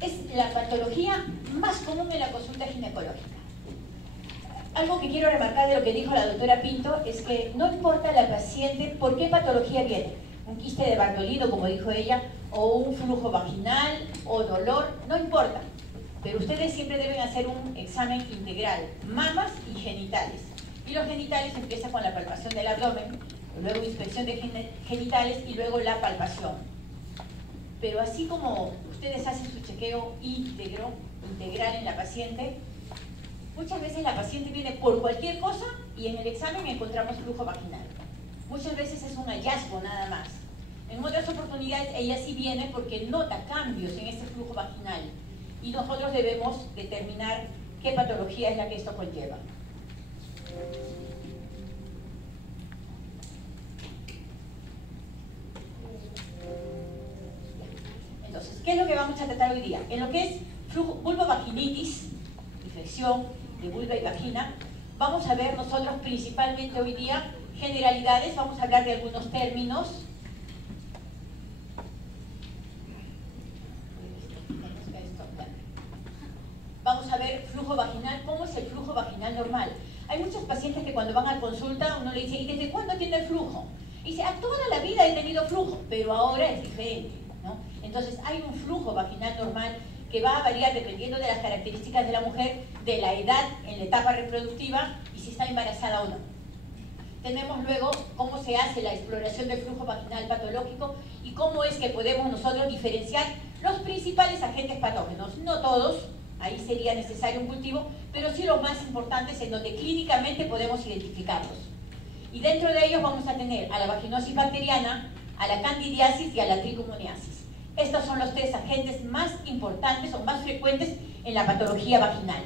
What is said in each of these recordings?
es la patología más común en la consulta ginecológica. Algo que quiero remarcar de lo que dijo la doctora Pinto es que no importa la paciente por qué patología viene, un quiste de Bartolino, como dijo ella, o un flujo vaginal, o dolor, no importa. Pero ustedes siempre deben hacer un examen integral, mamas y genitales. Y los genitales empiezan con la palpación del abdomen, luego inspección de genitales y luego la palpación. Pero así como ustedes hacen su chequeo integral en la paciente, muchas veces la paciente viene por cualquier cosa y en el examen encontramos flujo vaginal. Muchas veces es un hallazgo nada más. En otras oportunidades ella sí viene porque nota cambios en este flujo vaginal y nosotros debemos determinar qué patología es la que esto conlleva. Entonces, ¿qué es lo que vamos a tratar hoy día? En lo que es vulvovaginitis, infección de vulva y vagina, vamos a ver nosotros principalmente hoy día generalidades, vamos a hablar de algunos términos. Vamos a ver flujo vaginal, ¿cómo es el flujo vaginal normal? Hay muchos pacientes que cuando van a consulta uno le dice, ¿y desde cuándo tiene el flujo? Y dice, toda la vida he tenido flujo, pero ahora es diferente, ¿no? Entonces hay un flujo vaginal normal que va a variar dependiendo de las características de la mujer, de la edad en la etapa reproductiva y si está embarazada o no. Tenemos luego cómo se hace la exploración del flujo vaginal patológico y cómo es que podemos nosotros diferenciar los principales agentes patógenos, no todos, ahí sería necesario un cultivo, pero sí los más importantes en donde clínicamente podemos identificarlos. Y dentro de ellos vamos a tener a la vaginosis bacteriana, a la candidiasis y a la trichomoniasis. Estos son los tres agentes más importantes o más frecuentes en la patología vaginal.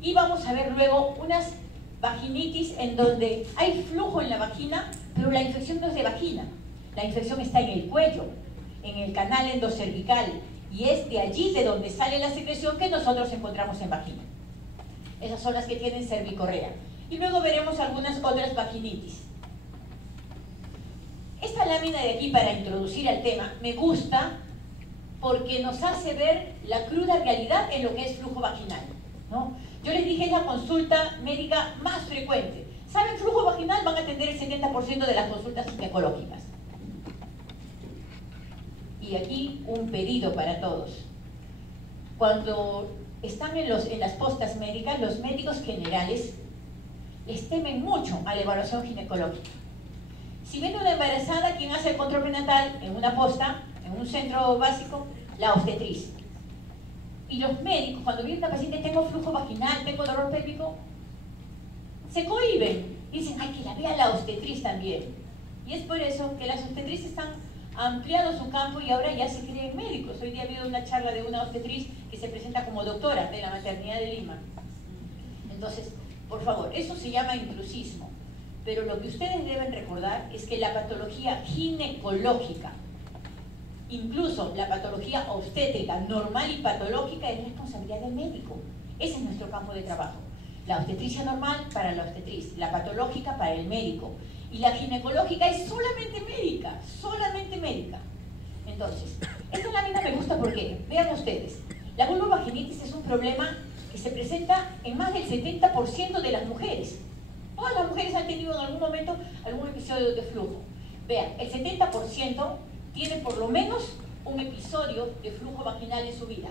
Y vamos a ver luego unas vaginitis en donde hay flujo en la vagina, pero la infección no es de vagina. La infección está en el cuello, en el canal endocervical, y es de allí de donde sale la secreción que nosotros encontramos en vagina. Esas son las que tienen cervicorrea. Y luego veremos algunas otras vaginitis. Esta lámina de aquí, para introducir al tema, me gusta porque nos hace ver la cruda realidad en lo que es flujo vaginal, ¿no? Yo les dije, es la consulta médica más frecuente. ¿Saben flujo vaginal? Van a atender el 70% de las consultas ginecológicas. Y aquí un pedido para todos. Cuando están en las postas médicas, los médicos generales les temen mucho a la evaluación ginecológica. Si ven una embarazada, ¿quién hace el control prenatal? En una posta, en un centro básico, la obstetriz. Y los médicos, cuando viene una paciente, tengo flujo vaginal, tengo dolor pélvico, se cohíben. Dicen, ay, que la vea la obstetriz también. Y es por eso que las obstetrices han ampliado su campo y ahora ya se creen médicos. Hoy día ha habido una charla de una obstetriz que se presenta como doctora de la maternidad de Lima. Entonces, por favor, eso se llama intrusismo. Pero lo que ustedes deben recordar es que la patología ginecológica, incluso la patología obstétrica normal y patológica, es responsabilidad del médico. Ese es nuestro campo de trabajo. La obstetricia normal para la obstetriz, la patológica para el médico. Y la ginecológica es solamente médica, solamente médica. Entonces, esta lámina me gusta porque, vean ustedes, la vulvovaginitis es un problema que se presenta en más del 70% de las mujeres. Todas las mujeres han tenido en algún momento algún episodio de flujo. Vean, el 70% tiene por lo menos un episodio de flujo vaginal en su vida.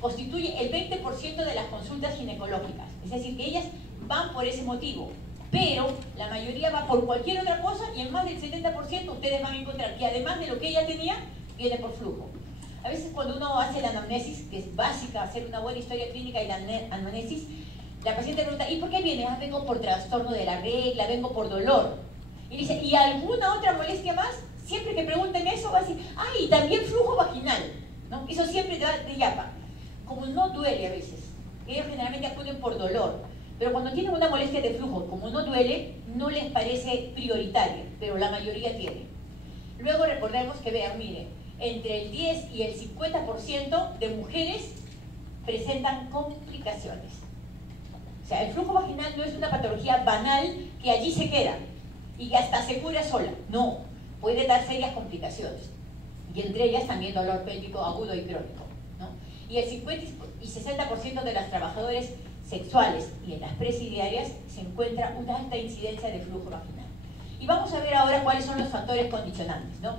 Constituye el 20% de las consultas ginecológicas. Es decir, que ellas van por ese motivo. Pero la mayoría va por cualquier otra cosa y en más del 70% ustedes van a encontrar que además de lo que ella tenía, viene por flujo. A veces cuando uno hace la anamnesis, que es básica, hacer una buena historia clínica y la anamnesis, la paciente pregunta, ¿y por qué viene? Ah, vengo por trastorno de la regla, vengo por dolor. Y dice, ¿y alguna otra molestia más? Siempre que pregunten eso va a decir, ¡ay, también flujo vaginal! ¿No? Eso siempre da de yapa. Como no duele a veces, ellos generalmente acuden por dolor. Pero cuando tienen una molestia de flujo, como no duele, no les parece prioritaria, pero la mayoría tiene. Luego recordemos que, vean, miren, entre el 10 y el 50% de mujeres presentan complicaciones. O sea, el flujo vaginal no es una patología banal que allí se queda y hasta se cura sola. No, puede dar serias complicaciones. Y entre ellas también dolor pélvico agudo y crónico, ¿no? y el 50 y 60% de las trabajadoras sexuales y en las presidiarias se encuentra una alta incidencia de flujo vaginal. Y vamos a ver ahora cuáles son los factores condicionantes, ¿no?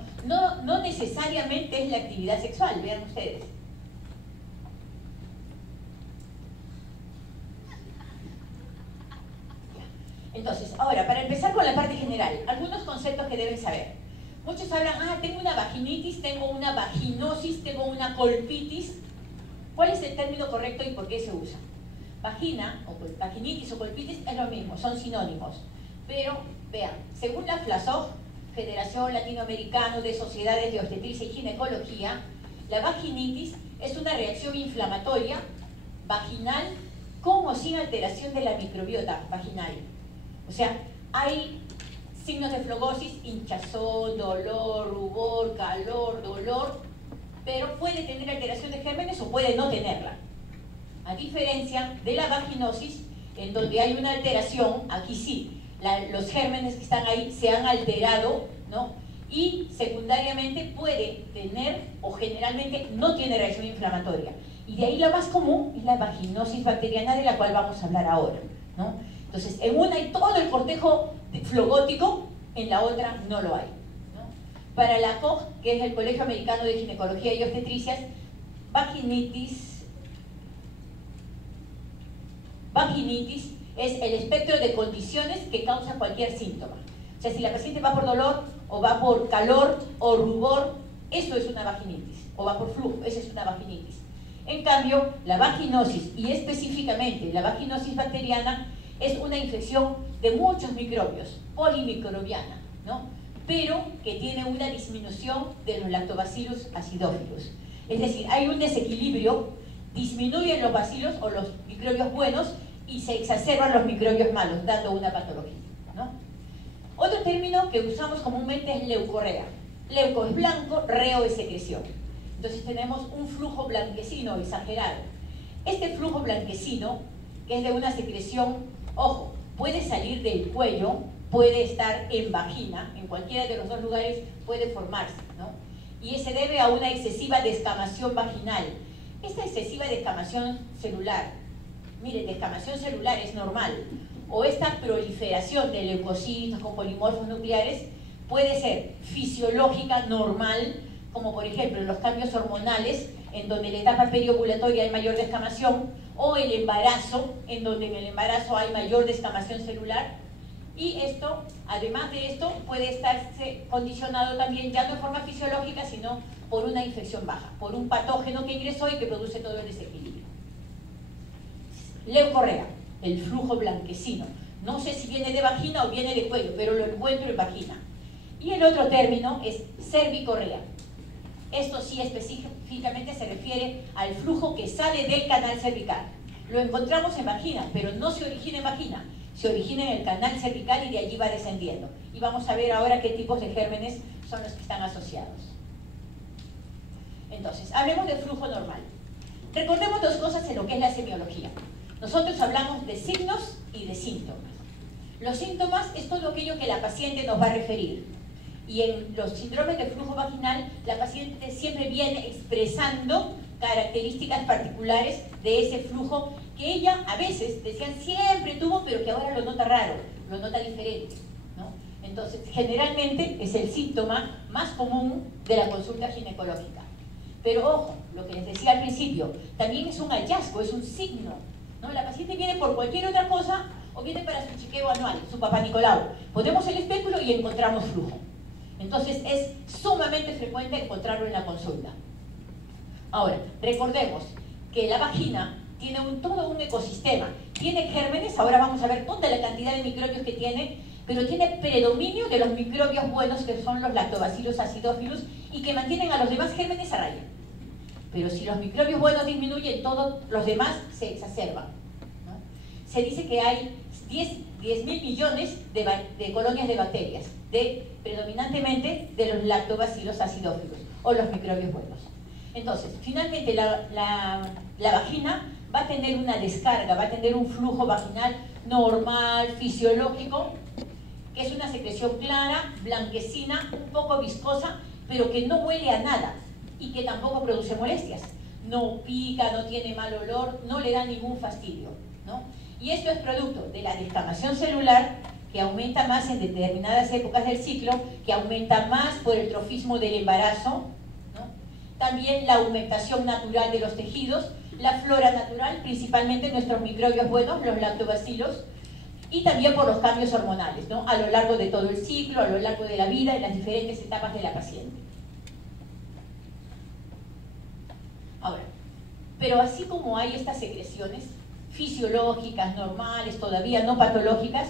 No necesariamente es la actividad sexual, vean ustedes. Entonces, ahora, para empezar con la parte general, algunos conceptos que deben saber. Muchos hablan, tengo una vaginitis, tengo una vaginosis, tengo una colpitis. ¿Cuál es el término correcto y por qué se usa? Vagina, o vaginitis o colpitis es lo mismo, son sinónimos. Pero, vean, según la FLASOG, Federación Latinoamericana de Sociedades de Obstetricia y Ginecología, la vaginitis es una reacción inflamatoria vaginal con o sin alteración de la microbiota vaginal. O sea, hay signos de flogosis, hinchazón, dolor, rubor, calor, dolor, pero puede tener alteración de gérmenes o puede no tenerla. A diferencia de la vaginosis, en donde hay una alteración, aquí sí, los gérmenes que están ahí se han alterado, ¿no? Y secundariamente puede tener o generalmente no tiene reacción inflamatoria. Y de ahí la más común es la vaginosis bacteriana, de la cual vamos a hablar ahora, ¿no? Entonces, en una hay todo el cortejo flogótico, en la otra no lo hay, ¿no? Para la COG, que es el Colegio Americano de Ginecología y Obstetricias, vaginitis es el espectro de condiciones que causa cualquier síntoma. O sea, si la paciente va por dolor, o va por calor, o rubor, eso es una vaginitis. O va por flujo, esa es una vaginitis. En cambio, la vaginosis, y específicamente la vaginosis bacteriana, es una infección de muchos microbios, polimicrobiana, ¿no? Pero que tiene una disminución de los lactobacillus acidophilus. Es decir, hay un desequilibrio, disminuyen los bacilos o los microbios buenos y se exacerban los microbios malos, dando una patología, ¿no? Otro término que usamos comúnmente es leucorrea. Leuco es blanco, reo es secreción. Entonces tenemos un flujo blanquecino exagerado. Este flujo blanquecino, que es de una secreción, ojo, puede salir del cuello, puede estar en vagina, en cualquiera de los dos lugares puede formarse, ¿no? Y se debe a una excesiva descamación vaginal. Esta excesiva descamación celular, miren, descamación celular es normal, o esta proliferación de leucocitos con polimorfos nucleares puede ser fisiológica, normal, como por ejemplo los cambios hormonales, en donde en la etapa periovulatoria hay mayor descamación, o el embarazo, en donde en el embarazo hay mayor descamación celular, y esto, además de esto, puede estarse condicionado también ya no de forma fisiológica, sino por una infección baja, por un patógeno que ingresó y que produce todo el desequilibrio. Leucorrea, el flujo blanquecino. No sé si viene de vagina o viene de cuello, pero lo encuentro en vagina. Y el otro término es cervicorrea. Esto sí específicamente se refiere al flujo que sale del canal cervical. Lo encontramos en vagina, pero no se origina en vagina, se origina en el canal cervical y de allí va descendiendo. Y vamos a ver ahora qué tipos de gérmenes son los que están asociados. Entonces, hablemos del flujo normal. Recordemos dos cosas en lo que es la semiología. Nosotros hablamos de signos y de síntomas. Los síntomas es todo aquello que la paciente nos va a referir. Y en los síndromes de flujo vaginal, la paciente siempre viene expresando características particulares de ese flujo que ella a veces decían siempre tuvo, pero que ahora lo nota raro, lo nota diferente, ¿no? Entonces, generalmente es el síntoma más común de la consulta ginecológica. Pero ojo, lo que les decía al principio, también es un hallazgo, es un signo, ¿no? La paciente viene por cualquier otra cosa o viene para su chequeo anual, su papá Nicolau. Ponemos el espéculo y encontramos flujo. Entonces es sumamente frecuente encontrarlo en la consulta. Ahora, recordemos que la vagina tiene todo un ecosistema. Tiene gérmenes, ahora vamos a ver toda la cantidad de microbios que tiene, pero tiene predominio de los microbios buenos, que son los lactobacillus acidophilus, y que mantienen a los demás gérmenes a raya. Pero si los microbios buenos disminuyen, todos los demás se exacerban, ¿no? Se dice que hay 10.000 millones de colonias de bacterias, predominantemente de los lactobacillus acidophilus, o los microbios buenos. Entonces, finalmente la vagina va a tener una descarga, va a tener un flujo vaginal normal, fisiológico, que es una secreción clara, blanquecina, un poco viscosa, pero que no huele a nada y que tampoco produce molestias. no pica, no tiene mal olor, no le da ningún fastidio, ¿no? Y esto es producto de la descamación celular, que aumenta más en determinadas épocas del ciclo, que aumenta más por el trofismo del embarazo, ¿no? También la aumentación natural de los tejidos, la flora natural, principalmente nuestros microbios buenos, los lactobacilos, y también por los cambios hormonales, ¿no? A lo largo de todo el ciclo, a lo largo de la vida, en las diferentes etapas de la paciente. Ahora, pero así como hay estas secreciones fisiológicas, normales, todavía no patológicas,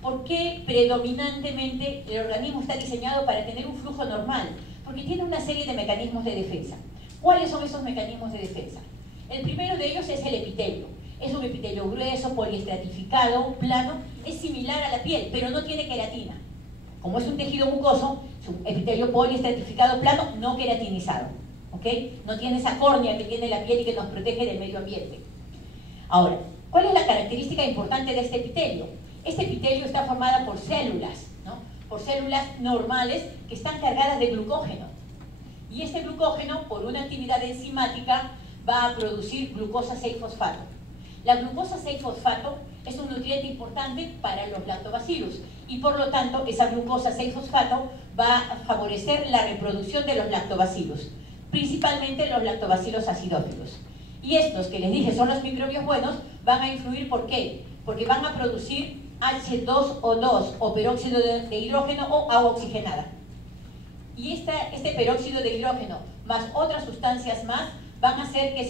¿por qué predominantemente el organismo está diseñado para tener un flujo normal? Porque tiene una serie de mecanismos de defensa. ¿Cuáles son esos mecanismos de defensa? El primero de ellos es el epitelio. Es un epitelio grueso, poliestratificado, plano, es similar a la piel, pero no tiene queratina. Como es un tejido mucoso, es un epitelio poliestratificado, plano, no queratinizado, ¿ok? No tiene esa córnea que tiene la piel y que nos protege del medio ambiente. Ahora, ¿cuál es la característica importante de este epitelio? Este epitelio está formado por células, ¿no? Por células normales que están cargadas de glucógeno. Y este glucógeno, por una actividad enzimática, va a producir glucosa 6-fosfato. La glucosa 6-fosfato es un nutriente importante para los lactobacilos y por lo tanto esa glucosa 6-fosfato va a favorecer la reproducción de los lactobacilos, principalmente los lactobacilos acidófilos. Y estos que les dije son los microbios buenos, van a influir, ¿por qué? Porque van a producir H2O2 o peróxido de hidrógeno o agua oxigenada. Y este peróxido de hidrógeno más otras sustancias más van a hacer que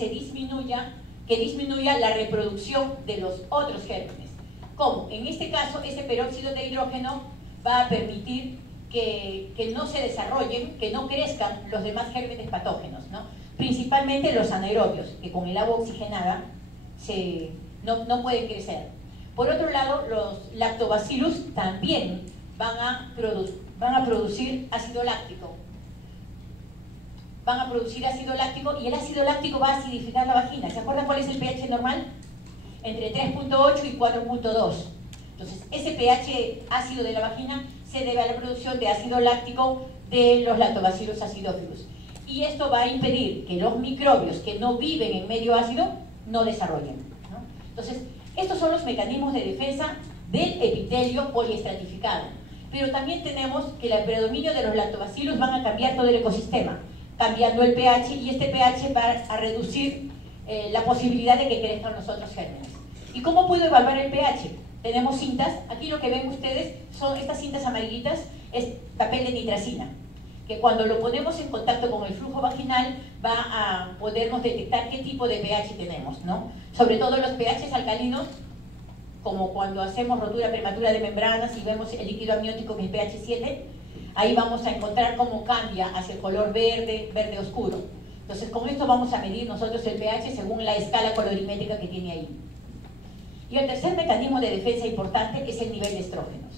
disminuya la reproducción de los otros gérmenes. ¿Cómo? En este caso, ese peróxido de hidrógeno va a permitir que no se desarrollen, que no crezcan los demás gérmenes patógenos, ¿no? Principalmente los anaerobios, que con el agua oxigenada no pueden crecer. Por otro lado, los lactobacillus también van a producir ácido láctico. Van a producir ácido láctico y el ácido láctico va a acidificar la vagina. ¿Se acuerdan cuál es el pH normal? Entre 3.8 y 4.2. Entonces, ese pH ácido de la vagina se debe a la producción de ácido láctico de los lactobacillus acidófilos. Y esto va a impedir que los microbios que no viven en medio ácido no desarrollen, ¿no? Entonces, estos son los mecanismos de defensa del epitelio poliestratificado. Pero también tenemos que el predominio de los lactobacillus van a cambiar todo el ecosistema, cambiando el pH, y este pH va a reducir la posibilidad de que crezcan los otros gérmenes. ¿Y cómo puedo evaluar el pH? Tenemos cintas, aquí lo que ven ustedes son estas cintas amarillitas, es papel de nitracina, que cuando lo ponemos en contacto con el flujo vaginal va a podernos detectar qué tipo de pH tenemos, ¿no? Sobre todo los pHs alcalinos, como cuando hacemos rotura prematura de membranas y vemos el líquido amniótico que es pH 7, ahí vamos a encontrar cómo cambia hacia el color verde, verde oscuro. Entonces con esto vamos a medir nosotros el pH según la escala colorimétrica que tiene ahí. Y el tercer mecanismo de defensa importante es el nivel de estrógenos.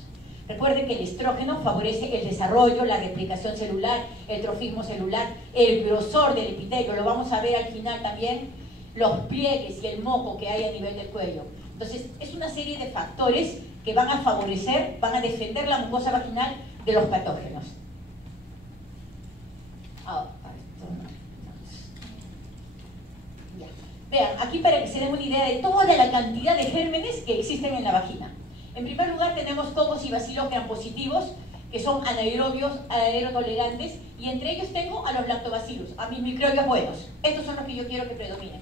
Recuerden que el estrógeno favorece el desarrollo, la replicación celular, el trofismo celular, el grosor del epitelio, lo vamos a ver al final también, los pliegues y el moco que hay a nivel del cuello. Entonces, es una serie de factores que van a favorecer, van a defender la mucosa vaginal de los patógenos. Vean, aquí para que se den una idea de toda la cantidad de gérmenes que existen en la vagina. En primer lugar tenemos cocos y bacilos gram-positivos, que son anaerobios, aerotolerantes, y entre ellos tengo a los lactobacillus, a mis microbios buenos. Estos son los que yo quiero que predominen.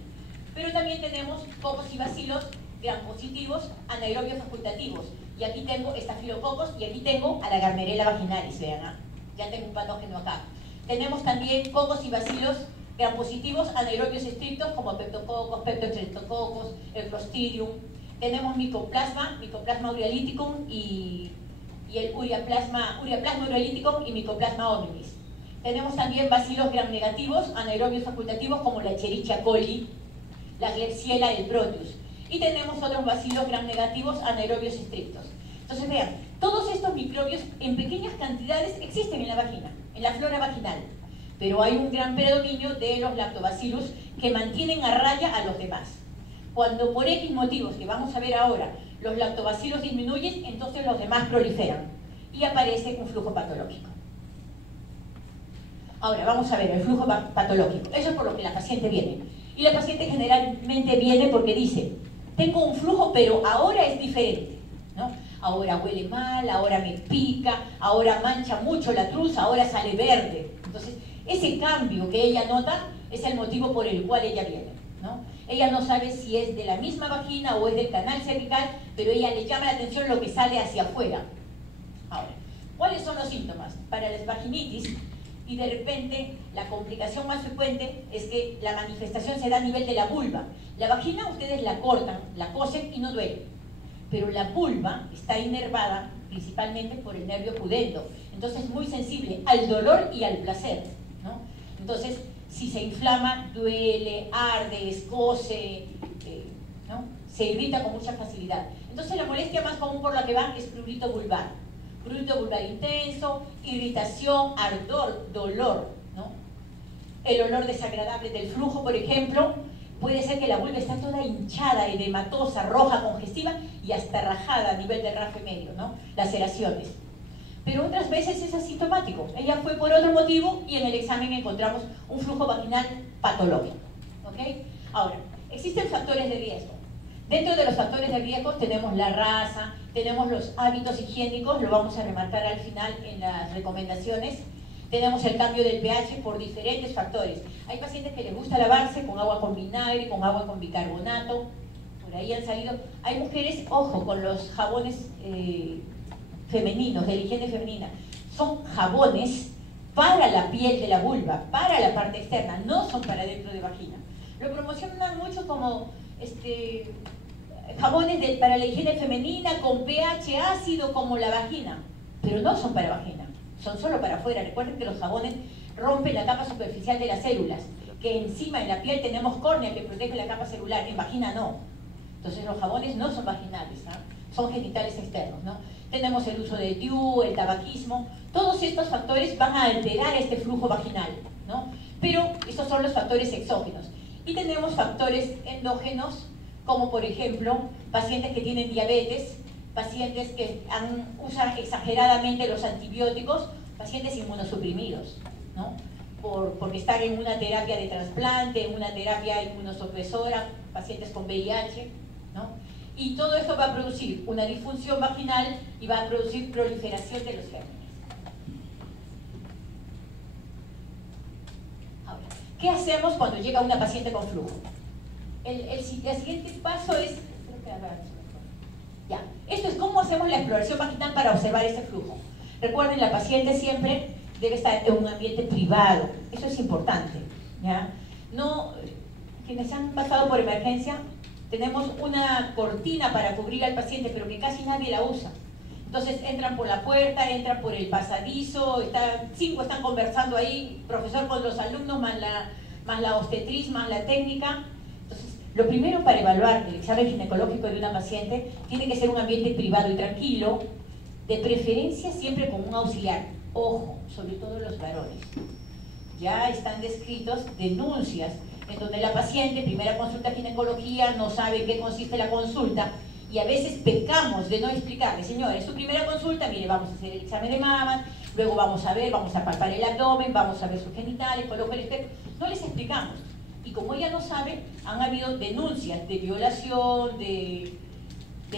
Pero también tenemos cocos y bacilos gram-positivos, anaerobios facultativos. Y aquí tengo estafilococos y aquí tengo a la Gardnerella vaginalis, vean, ya tengo un patógeno acá. Tenemos también cocos y bacilos gram-positivos, anaerobios estrictos como peptococos, peptostreptococos, el Clostridium. Tenemos micoplasma urealyticum y el ureaplasma urealyticum y micoplasma hominis. Tenemos también bacilos gram-negativos, anaerobios facultativos como la Escherichia coli, la Klebsiella y el Proteus. Y tenemos otros bacilos gram-negativos, anaerobios estrictos. Entonces vean, todos estos microbios en pequeñas cantidades existen en la vagina, en la flora vaginal. Pero hay un gran predominio de los lactobacillus que mantienen a raya a los demás. Cuando por X motivos, que vamos a ver ahora, los lactobacillus disminuyen, entonces los demás proliferan y aparece un flujo patológico. Ahora vamos a ver el flujo patológico. Eso es por lo que la paciente viene. Y la paciente generalmente viene porque dice, tengo un flujo, pero ahora es diferente, ¿no? Ahora huele mal, ahora me pica, ahora mancha mucho la truza, ahora sale verde. Entonces, ese cambio que ella nota es el motivo por el cual ella viene, ¿no? Ella no sabe si es de la misma vagina o es del canal cervical, pero ella le llama la atención lo que sale hacia afuera. Ahora, ¿cuáles son los síntomas? Para la vaginitis, y de repente la complicación más frecuente es que la manifestación se da a nivel de la vulva. La vagina ustedes la cortan, la cosen y no duele, pero la vulva está inervada principalmente por el nervio pudendo, entonces es muy sensible al dolor y al placer, ¿no? Entonces, si se inflama, duele, arde, escoce, ¿no? Se irrita con mucha facilidad. Entonces la molestia más común por la que va es prurito vulvar. Prurito vulvar intenso, irritación, ardor, dolor, ¿no? El olor desagradable del flujo, por ejemplo, puede ser que la vulva está toda hinchada, edematosa, roja, congestiva y hasta rajada a nivel del rafe medio, ¿no? Laceraciones. Pero otras veces es asintomático. Ella fue por otro motivo y en el examen encontramos un flujo vaginal patológico, ¿ok? Ahora, existen factores de riesgo. Dentro de los factores de riesgo tenemos la raza, tenemos los hábitos higiénicos, lo vamos a remarcar al final en las recomendaciones. Tenemos el cambio del pH por diferentes factores. Hay pacientes que les gusta lavarse con agua con vinagre, con agua con bicarbonato. Por ahí han salido. Hay mujeres, ojo, con los jabones femeninos, de la higiene femenina. Son jabones para la piel de la vulva, para la parte externa, no son para dentro de vagina. Lo promocionan mucho como jabones para la higiene femenina con pH ácido como la vagina, pero no son para vagina, son solo para afuera. Recuerden que los jabones rompen la capa superficial de las células, que encima en la piel tenemos córnea que protege la capa celular, en vagina no. Entonces los jabones no son vaginales, ¿no? Son genitales externos, ¿no? Tenemos el uso del DIU, el tabaquismo, todos estos factores van a alterar este flujo vaginal, ¿no? Pero estos son los factores exógenos. Y tenemos factores endógenos, como por ejemplo, pacientes que tienen diabetes, pacientes que usan exageradamente los antibióticos, pacientes inmunosuprimidos, ¿no? Porque están en una terapia de trasplante, en una terapia inmunosupresora, pacientes con VIH, ¿no? Y todo esto va a producir una disfunción vaginal y va a producir proliferación de los gérmenes. Ahora, ¿qué hacemos cuando llega una paciente con flujo? El siguiente paso es... Ya, esto es cómo hacemos la exploración vaginal para observar ese flujo. Recuerden, la paciente siempre debe estar en un ambiente privado. Eso es importante, ¿ya? No, quienes han pasado por emergencia, tenemos una cortina para cubrir al paciente, pero que casi nadie la usa. Entonces entran por la puerta, entran por el pasadizo, 5 están conversando ahí, profesor con los alumnos, más la obstetriz, más la técnica. Entonces, lo primero para evaluar el examen ginecológico de una paciente tiene que ser un ambiente privado y tranquilo, de preferencia siempre con un auxiliar. Ojo, sobre todo los varones. Ya están descritos denuncias en donde la paciente, primera consulta de ginecología, no sabe en qué consiste la consulta y a veces pecamos de no explicarle, señora, es su primera consulta, mire, vamos a hacer el examen de mamas, luego vamos a palpar el abdomen, vamos a ver sus genitales, coloca el espejo. No les explicamos. Y como ella no sabe, han habido denuncias de violación, de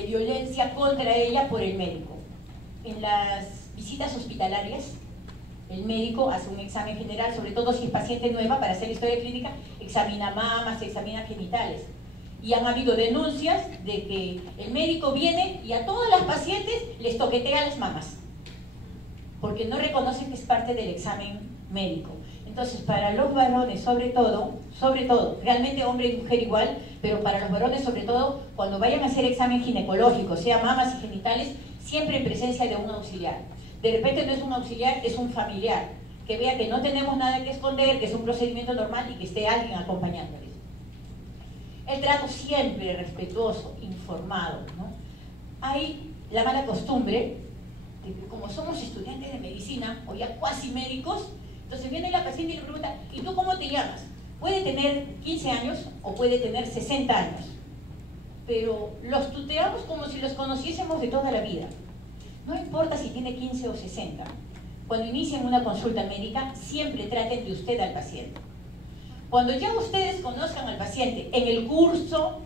violencia contra ella por el médico. En las visitas hospitalarias, el médico hace un examen general, sobre todo si es paciente nueva, para hacer historia clínica, examina mamas, examina genitales. Y han habido denuncias de que el médico viene y a todas las pacientes les toquetea las mamas, porque no reconocen que es parte del examen médico. Entonces, para los varones, sobre todo, realmente hombre y mujer igual, pero para los varones sobre todo, cuando vayan a hacer examen ginecológico, sea mamas y genitales, siempre en presencia de un auxiliar. De repente no es un auxiliar, es un familiar, que vea que no tenemos nada que esconder, que es un procedimiento normal y que esté alguien acompañándoles. El trato siempre respetuoso, informado, ¿no? Hay la mala costumbre de que como somos estudiantes de medicina o ya cuasi médicos, entonces viene la paciente y le pregunta, ¿y tú cómo te llamas? Puede tener 15 años o puede tener 60 años, pero los tuteamos como si los conociésemos de toda la vida. No importa si tiene 15 o 60. Cuando inician una consulta médica, siempre traten de usted al paciente. Cuando ya ustedes conozcan al paciente, paciente en el curso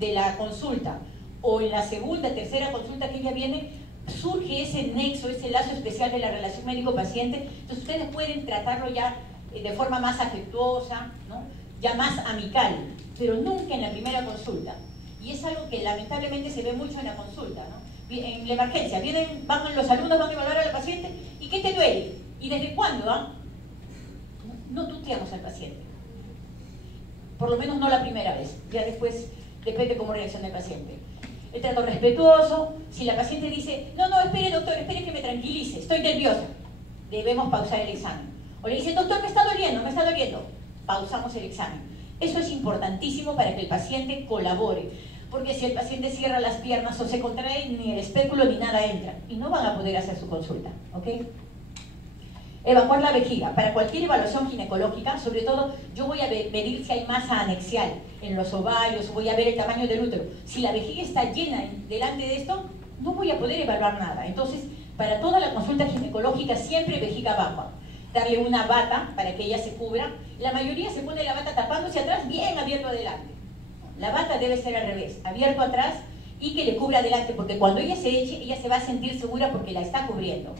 de la consulta o en la segunda, tercera consulta que ella viene, surge ese nexo, ese lazo especial de la relación médico-paciente, entonces ustedes pueden tratarlo ya de forma más afectuosa, ¿no? Ya más amical, pero nunca en la primera consulta. Y es algo que lamentablemente se ve mucho en la consulta, ¿no? En la emergencia, los alumnos van a evaluar a la paciente, ¿y qué te duele? ¿Y desde cuándo? No tuteamos al paciente. Por lo menos no la primera vez, ya después depende cómo reacciona el paciente. El trato respetuoso, si la paciente dice, no, espere doctor, espere que me tranquilice, estoy nerviosa, debemos pausar el examen. O le dice, doctor, me está doliendo, pausamos el examen. Eso es importantísimo para que el paciente colabore, porque si el paciente cierra las piernas o se contrae, ni el espéculo ni nada entra, y no van a poder hacer su consulta, ¿ok? Evacuar la vejiga. Para cualquier evaluación ginecológica, sobre todo, yo voy a medir si hay masa anexial en los ovarios, voy a ver el tamaño del útero. Si la vejiga está llena delante de esto, no voy a poder evaluar nada. Entonces, para toda la consulta ginecológica, siempre vejiga baja. Darle una bata para que ella se cubra. La mayoría se pone la bata tapándose atrás, bien abierto adelante. La bata debe ser al revés, abierto atrás y que le cubra adelante, porque cuando ella se eche, ella se va a sentir segura porque la está cubriendo.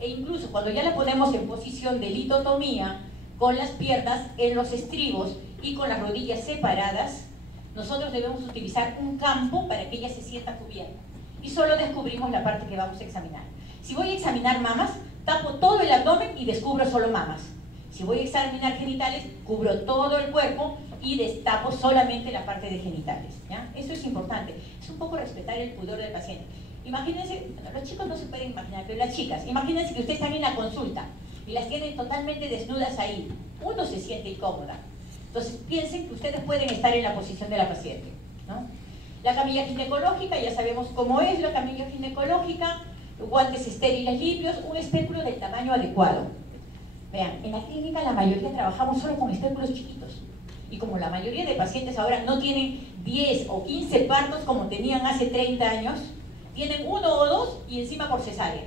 E incluso cuando ya la ponemos en posición de litotomía, con las piernas en los estribos y con las rodillas separadas, nosotros debemos utilizar un campo para que ella se sienta cubierta. Y solo descubrimos la parte que vamos a examinar. Si voy a examinar mamas, tapo todo el abdomen y descubro solo mamas. Si voy a examinar genitales, cubro todo el cuerpo y destapo solamente la parte de genitales, ¿ya? Eso es importante. Es un poco respetar el pudor del paciente. Imagínense, bueno, los chicos no se pueden imaginar, pero las chicas, imagínense que ustedes están en la consulta y las tienen totalmente desnudas ahí. Uno se siente incómoda. Entonces piensen que ustedes pueden estar en la posición de la paciente, ¿no? La camilla ginecológica, ya sabemos cómo es la camilla ginecológica, guantes estériles limpios, un espéculo del tamaño adecuado. Vean, en la clínica la mayoría trabajamos solo con espéculos chiquitos. Y como la mayoría de pacientes ahora no tienen 10 o 15 partos como tenían hace 30 años, tienen 1 o 2 y encima por cesárea.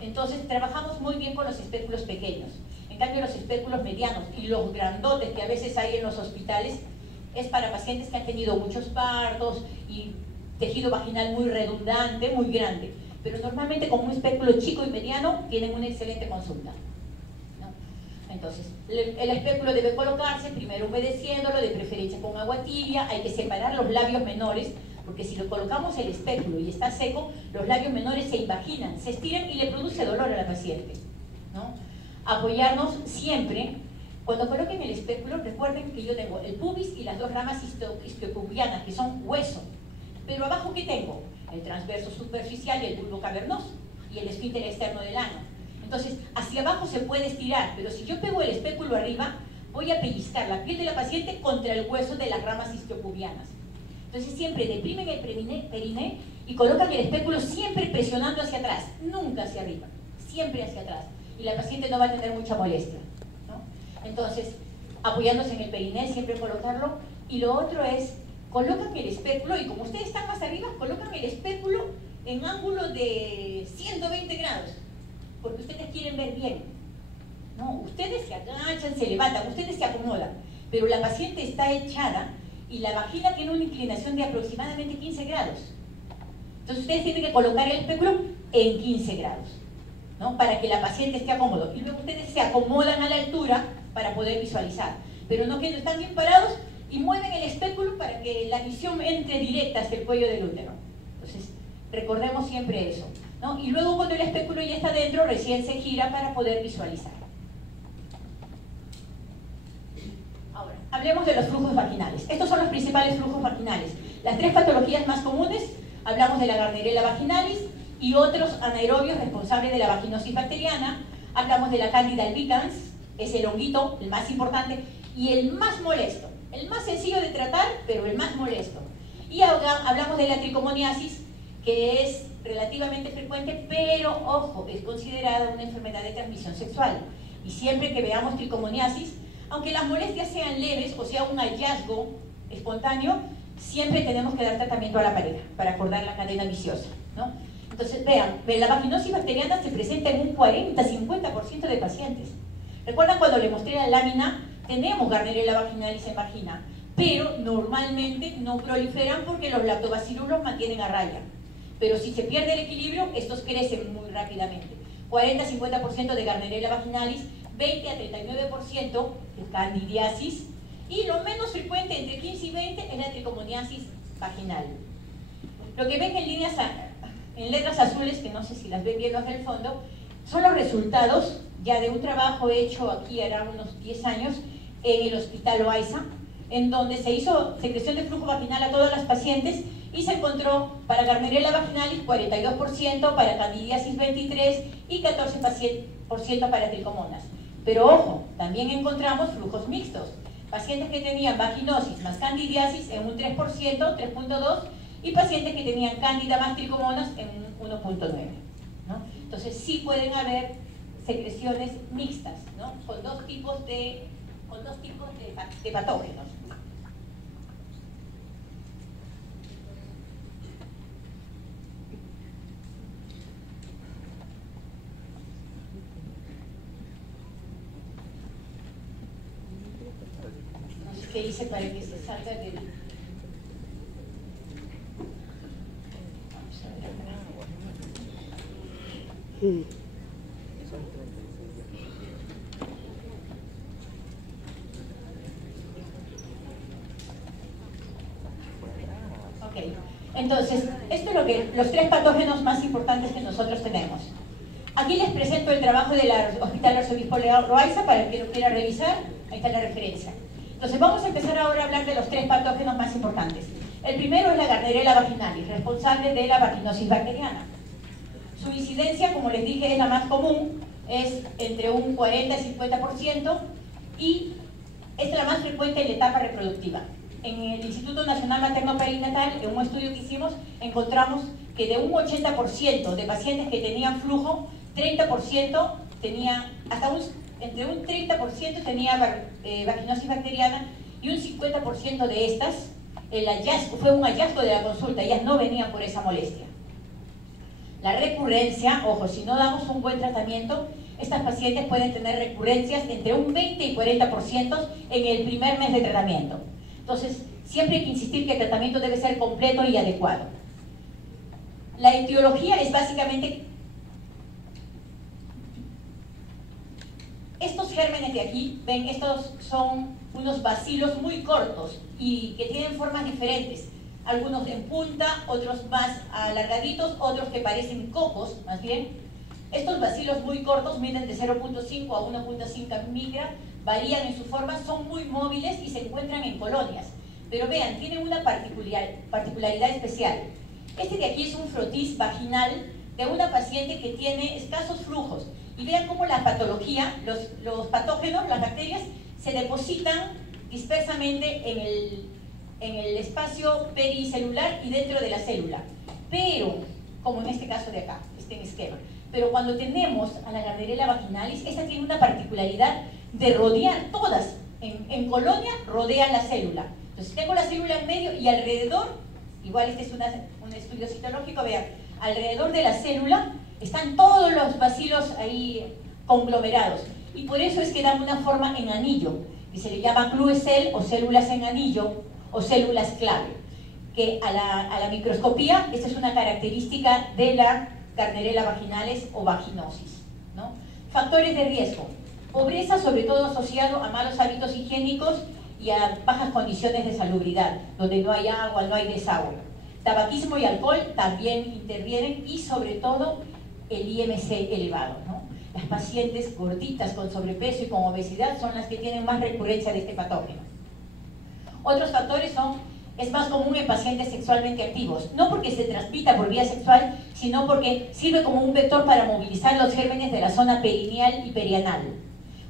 Entonces trabajamos muy bien con los espéculos pequeños. En cambio los espéculos medianos y los grandotes que a veces hay en los hospitales es para pacientes que han tenido muchos partos y tejido vaginal muy redundante, muy grande. Pero normalmente con un espéculo chico y mediano tienen una excelente consulta, ¿no? Entonces, el espéculo debe colocarse primero humedeciéndolo, de preferencia con agua tibia. Hay que separar los labios menores, porque si lo colocamos el espéculo y está seco, los labios menores se invaginan, se estiran y le produce dolor a la paciente, ¿no? Apoyarnos siempre. Cuando coloquen el espéculo, recuerden que yo tengo el pubis y las dos ramas isquiopubianas, que son hueso. Pero abajo, ¿qué tengo? El transverso superficial y el bulbo cavernoso, y el esfínter externo del ano. Entonces, hacia abajo se puede estirar, pero si yo pego el espéculo arriba, voy a pellizcar la piel de la paciente contra el hueso de las ramas isquiopubianas. Entonces siempre deprimen el periné y colocan el espéculo siempre presionando hacia atrás, nunca hacia arriba, siempre hacia atrás. Y la paciente no va a tener mucha molestia, ¿no? Entonces, apoyándose en el periné, siempre colocarlo. Y lo otro es, colocan el espéculo, y como ustedes están más arriba, colocan el espéculo en ángulo de 120 grados, porque ustedes quieren ver bien, ¿no? Ustedes se agachan, se levantan, ustedes se acomodan, pero la paciente está echada y la vagina tiene una inclinación de aproximadamente 15 grados. Entonces ustedes tienen que colocar el espéculo en 15 grados, ¿no? Para que la paciente esté cómodo. Y luego ustedes se acomodan a la altura para poder visualizar. Pero no que no están bien parados y mueven el espéculo para que la visión entre directa hasta el cuello del útero. Entonces, recordemos siempre eso, ¿no? Y luego cuando el espéculo ya está dentro, recién se gira para poder visualizar. Ahora, hablemos de los flujos vaginales. Estos son los principales flujos vaginales. Las 3 patologías más comunes, hablamos de la Gardnerella vaginalis y otros anaerobios responsables de la vaginosis bacteriana. Hablamos de la Candida albicans, es el honguito, el más importante y el más molesto. El más sencillo de tratar, pero el más molesto. Y ahora hablamos de la tricomoniasis, que es relativamente frecuente, pero ojo, es considerada una enfermedad de transmisión sexual. Y siempre que veamos tricomoniasis, aunque las molestias sean leves o sea un hallazgo espontáneo, siempre tenemos que dar tratamiento a la pareja para acordar la cadena viciosa, ¿no? Entonces, vean, la vaginosis bacteriana se presenta en un 40-50% de pacientes. ¿Recuerdan cuando les mostré la lámina? Tenemos Gardnerella vaginalis en vagina, pero normalmente no proliferan porque los lactobacillus los mantienen a raya. Pero si se pierde el equilibrio, estos crecen muy rápidamente. 40-50% de Gardnerella vaginalis, 20 a 39% de candidiasis, y lo menos frecuente, entre 15 y 20, es la tricomoniasis vaginal. Lo que ven en letras azules, que no sé si las ven bien los del fondo, son los resultados ya de un trabajo hecho aquí hará unos 10 años en el Hospital Loaiza, en donde se hizo secreción de flujo vaginal a todas las pacientes y se encontró para Gardnerella vaginalis 42%, para candidiasis 23% y 14% para tricomonas. Pero ojo, también encontramos flujos mixtos. Pacientes que tenían vaginosis más candidiasis en un 3%, 3.2%, y pacientes que tenían cándida más tricomonas en un 1.9%, ¿no? Entonces sí pueden haber secreciones mixtas, ¿no? Con dos tipos de patógenos. No sé qué hice para que se salga del... Vamos a ver acá. Ok, entonces, esto es lo que, los 3 patógenos más importantes que nosotros tenemos. Aquí les presento el trabajo del Hospital Arzobispo Loaiza para el que lo quiera revisar. Ahí está la referencia. Entonces vamos a empezar ahora a hablar de los 3 patógenos más importantes. El primero es la Gardnerella vaginalis, responsable de la vaginosis bacteriana. Su incidencia, como les dije, es la más común, es entre un 40 y 50%, y es la más frecuente en la etapa reproductiva. En el Instituto Nacional Materno Perinatal, en un estudio que hicimos, encontramos que de un 80% de pacientes que tenían flujo, 30% tenía, entre un 30% tenía vaginosis bacteriana, y un 50% de estas, fue un hallazgo de la consulta, ellas no venían por esa molestia. La recurrencia, ojo, si no damos un buen tratamiento, estas pacientes pueden tener recurrencias de entre un 20 y 40% en el primer mes de tratamiento. Entonces, siempre hay que insistir que el tratamiento debe ser completo y adecuado. La etiología es básicamente... Estos gérmenes de aquí, ven, estos son unos bacilos muy cortos y que tienen formas diferentes. Algunos en punta, otros más alargaditos, otros que parecen cocos, más bien. Estos bacilos muy cortos miden de 0.5 a 1.5 micra, varían en su forma, son muy móviles y se encuentran en colonias. Pero vean, tienen una particularidad especial. Este de aquí es un frotis vaginal de una paciente que tiene escasos flujos. Y vean cómo la patología, los patógenos, las bacterias, se depositan dispersamente en el espacio pericelular y dentro de la célula. Pero, como en este caso de acá, este esquema. Pero cuando tenemos a la Gardnerella vaginalis, esta tiene una particularidad de rodear todas, en colonia, rodean la célula. Entonces tengo la célula en medio y alrededor, igual este es un estudio citológico, vean, alrededor de la célula están todos los bacilos ahí conglomerados. Y por eso es que dan una forma en anillo, que se le llama clue cell o células en anillo o células clave. Que a la microscopía, esta es una característica de la Gardnerella vaginalis o vaginosis, ¿no? Factores de riesgo. Pobreza, sobre todo asociado a malos hábitos higiénicos y a bajas condiciones de salubridad, donde no hay agua, no hay desagüe. Tabaquismo y alcohol también intervienen, y sobre todo el IMC elevado, ¿no? Las pacientes gorditas con sobrepeso y con obesidad son las que tienen más recurrencia de este patógeno. Otros factores es más común en pacientes sexualmente activos, no porque se transmita por vía sexual, sino porque sirve como un vector para movilizar los gérmenes de la zona perineal y perianal.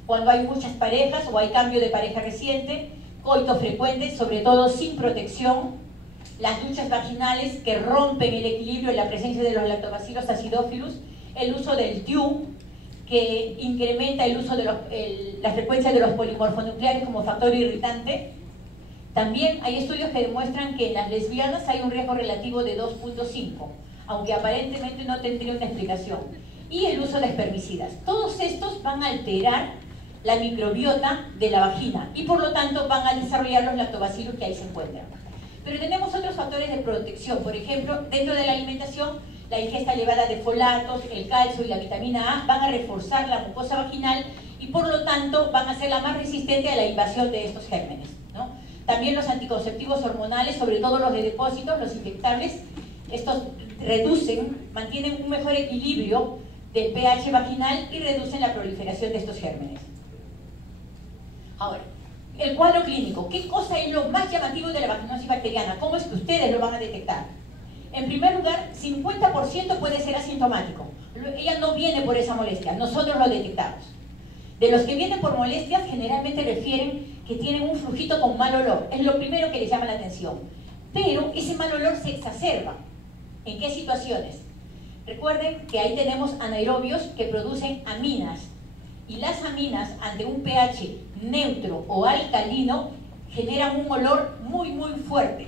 Cuando hay muchas parejas o hay cambio de pareja reciente, coito frecuente, sobre todo sin protección, las duchas vaginales que rompen el equilibrio en la presencia de los lactobacillus acidófilos, el uso del TIU, que incrementa el uso de la frecuencia de los polimorfonucleares como factor irritante. También hay estudios que demuestran que en las lesbianas hay un riesgo relativo de 2.5, aunque aparentemente no tendría una explicación. Y el uso de espermicidas. Todos estos van a alterar la microbiota de la vagina y por lo tanto van a desarrollar los lactobacillus que ahí se encuentran. Pero tenemos otros factores de protección, por ejemplo, dentro de la alimentación, la ingesta elevada de folatos, el calcio y la vitamina A van a reforzar la mucosa vaginal y por lo tanto van a ser la más resistente a la invasión de estos gérmenes, ¿no? También los anticonceptivos hormonales, sobre todo los de depósitos, los inyectables, estos mantienen un mejor equilibrio del pH vaginal y reducen la proliferación de estos gérmenes. Ahora, el cuadro clínico. ¿Qué cosa es lo más llamativo de la vaginosis bacteriana? ¿Cómo es que ustedes lo van a detectar? En primer lugar, 50% puede ser asintomático. Ella no viene por esa molestia, nosotros lo detectamos. De los que vienen por molestias, generalmente refieren que tienen un flujito con mal olor. Es lo primero que les llama la atención. Pero ese mal olor se exacerba. ¿En qué situaciones? Recuerden que ahí tenemos anaerobios que producen aminas. Y las aminas, ante un pH neutro o alcalino, generan un olor muy, muy fuerte.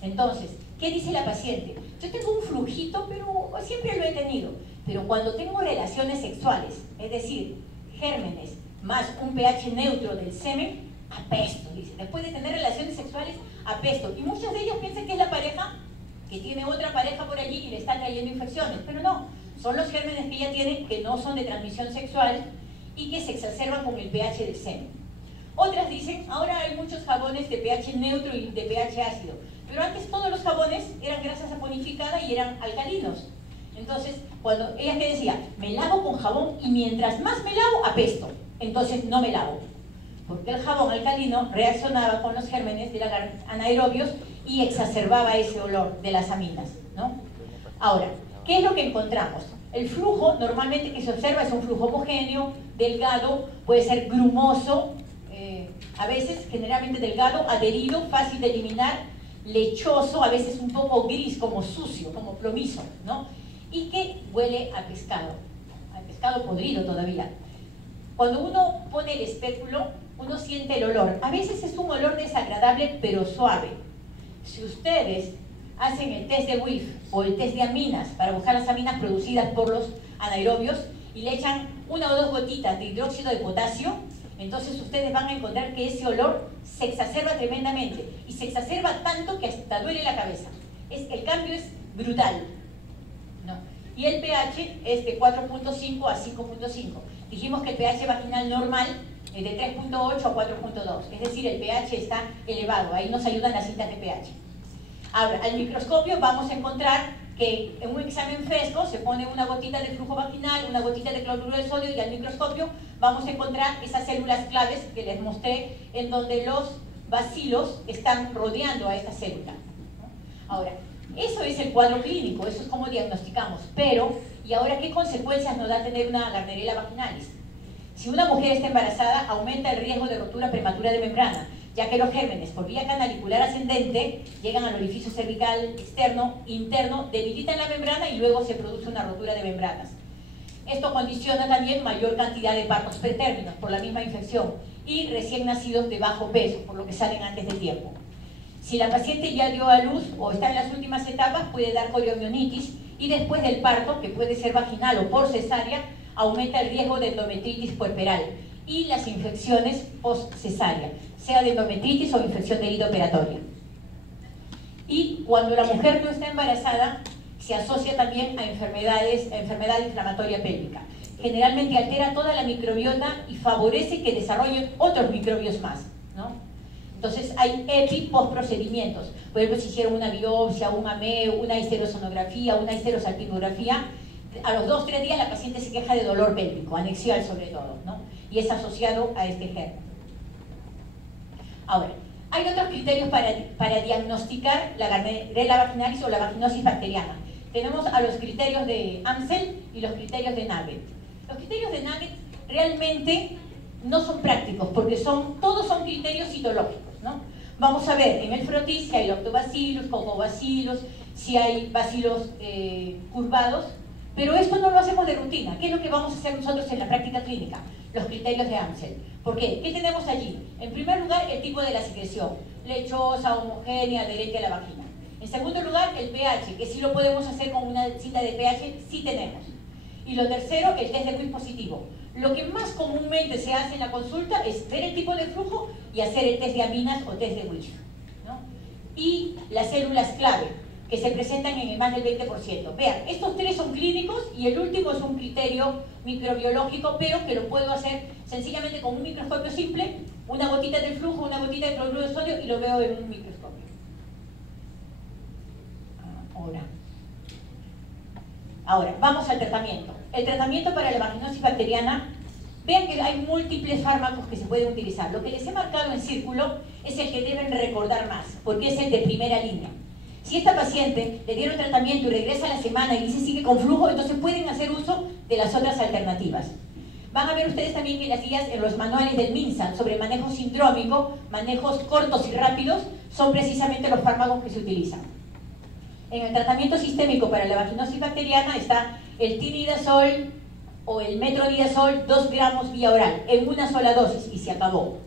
Entonces, ¿qué dice la paciente? Yo tengo un flujito, pero siempre lo he tenido. Pero cuando tengo relaciones sexuales, es decir, gérmenes más un pH neutro del semen, apesto, dice. Después de tener relaciones sexuales, apesto. Y muchos de ellos piensan que es la pareja que tiene otra pareja por allí y le están cayendo infecciones. Pero no, son los gérmenes que ella tiene que no son de transmisión sexual y que se exacerban con el pH del semen. Otras dicen, ahora hay muchos jabones de pH neutro y de pH ácido, pero antes todos los jabones eran grasa saponificada y eran alcalinos. Entonces, cuando ella que decía, me lavo con jabón y mientras más me lavo, apesto, entonces no me lavo. Porque el jabón alcalino reaccionaba con los gérmenes de los anaerobios y exacerbaba ese olor de las aminas, ¿no? Ahora, ¿qué es lo que encontramos? El flujo normalmente que se observa es un flujo homogéneo, delgado, puede ser grumoso, a veces generalmente delgado, adherido, fácil de eliminar, lechoso, a veces un poco gris, como sucio, como plomizo, ¿no? Y que huele a pescado podrido todavía. Cuando uno pone el espéculo, uno siente el olor. A veces es un olor desagradable, pero suave. Si ustedes hacen el test de WIF o el test de aminas para buscar las aminas producidas por los anaerobios y le echan 1 o 2 gotitas de hidróxido de potasio, entonces ustedes van a encontrar que ese olor se exacerba tremendamente y se exacerba tanto que hasta duele la cabeza. El cambio es brutal, ¿no? Y el pH es de 4.5 a 5.5. Dijimos que el pH vaginal normal es de 3.8 a 4.2, es decir, el pH está elevado, ahí nos ayudan las cintas de pH. Ahora, al microscopio vamos a encontrar que en un examen fresco se pone una gotita de flujo vaginal, una gotita de cloruro de sodio y al microscopio vamos a encontrar esas células claves que les mostré en donde los bacilos están rodeando a esta célula. Ahora, eso es el cuadro clínico, eso es como diagnosticamos, pero, ¿y ahora qué consecuencias nos da tener una Gardnerella vaginalis? Si una mujer está embarazada, aumenta el riesgo de rotura prematura de membrana, ya que los gérmenes por vía canalicular ascendente llegan al orificio cervical externo, interno, debilitan la membrana y luego se produce una rotura de membranas. Esto condiciona también mayor cantidad de partos pretérminos por la misma infección y recién nacidos de bajo peso, por lo que salen antes de tiempo. Si la paciente ya dio a luz o está en las últimas etapas, puede dar coriomionitis y después del parto, que puede ser vaginal o por cesárea, aumenta el riesgo de endometritis puerperal y las infecciones post-cesárea, sea de endometritis o infección de herida operatoria. Y cuando la mujer no está embarazada, se asocia también a enfermedad inflamatoria pélvica. Generalmente altera toda la microbiota y favorece que desarrollen otros microbios más, ¿no? Entonces hay epi post-procedimientos. Por ejemplo, si hicieron una biopsia, un AMEO, una histerosonografía, una histerosalpingografía, a los 2-3 días la paciente se queja de dolor pélvico, anexial sobre todo, ¿no? Y es asociado a este germen. Ahora, hay otros criterios para diagnosticar la Gardnerella vaginalis o la vaginosis bacteriana. Tenemos a los criterios de Amsel y los criterios de Nugget. Los criterios de Nugget realmente no son prácticos porque todos son criterios citológicos, ¿no? Vamos a ver en el frotis si hay lactobacillus, cocobacillus, si hay bacilos curvados, pero esto no lo hacemos de rutina. ¿Qué es lo que vamos a hacer nosotros en la práctica clínica? Los criterios de Amsel. ¿Por qué? ¿Qué tenemos allí? En primer lugar, el tipo de la secreción, lechosa, homogénea, adherente a la vagina. En segundo lugar, el pH, que sí lo podemos hacer con una cinta de pH, sí tenemos. Y lo tercero, el test de quiz positivo. Lo que más comúnmente se hace en la consulta es ver el tipo de flujo y hacer el test de aminas o test de WIF, ¿no? Y las células clave, que se presentan en el más del 20%. Vean, estos tres son clínicos y el último es un criterio microbiológico, pero que lo puedo hacer sencillamente con un microscopio simple, una gotita de flujo, una gotita de cloruro de sodio y lo veo en un microscopio. Ahora, vamos al tratamiento. El tratamiento para la vaginosis bacteriana, vean que hay múltiples fármacos que se pueden utilizar. Lo que les he marcado en círculo es el que deben recordar más, porque es el de primera línea. Si esta paciente le dieron tratamiento y regresa a la semana y dice sigue con flujo, entonces pueden hacer uso de las otras alternativas. Van a ver ustedes también que las guías en los manuales del MinSA sobre manejo sindrómico, manejos cortos y rápidos, son precisamente los fármacos que se utilizan. En el tratamiento sistémico para la vaginosis bacteriana está el tinidazol o el metronidazol 2 gramos vía oral, en una sola dosis y se acabó.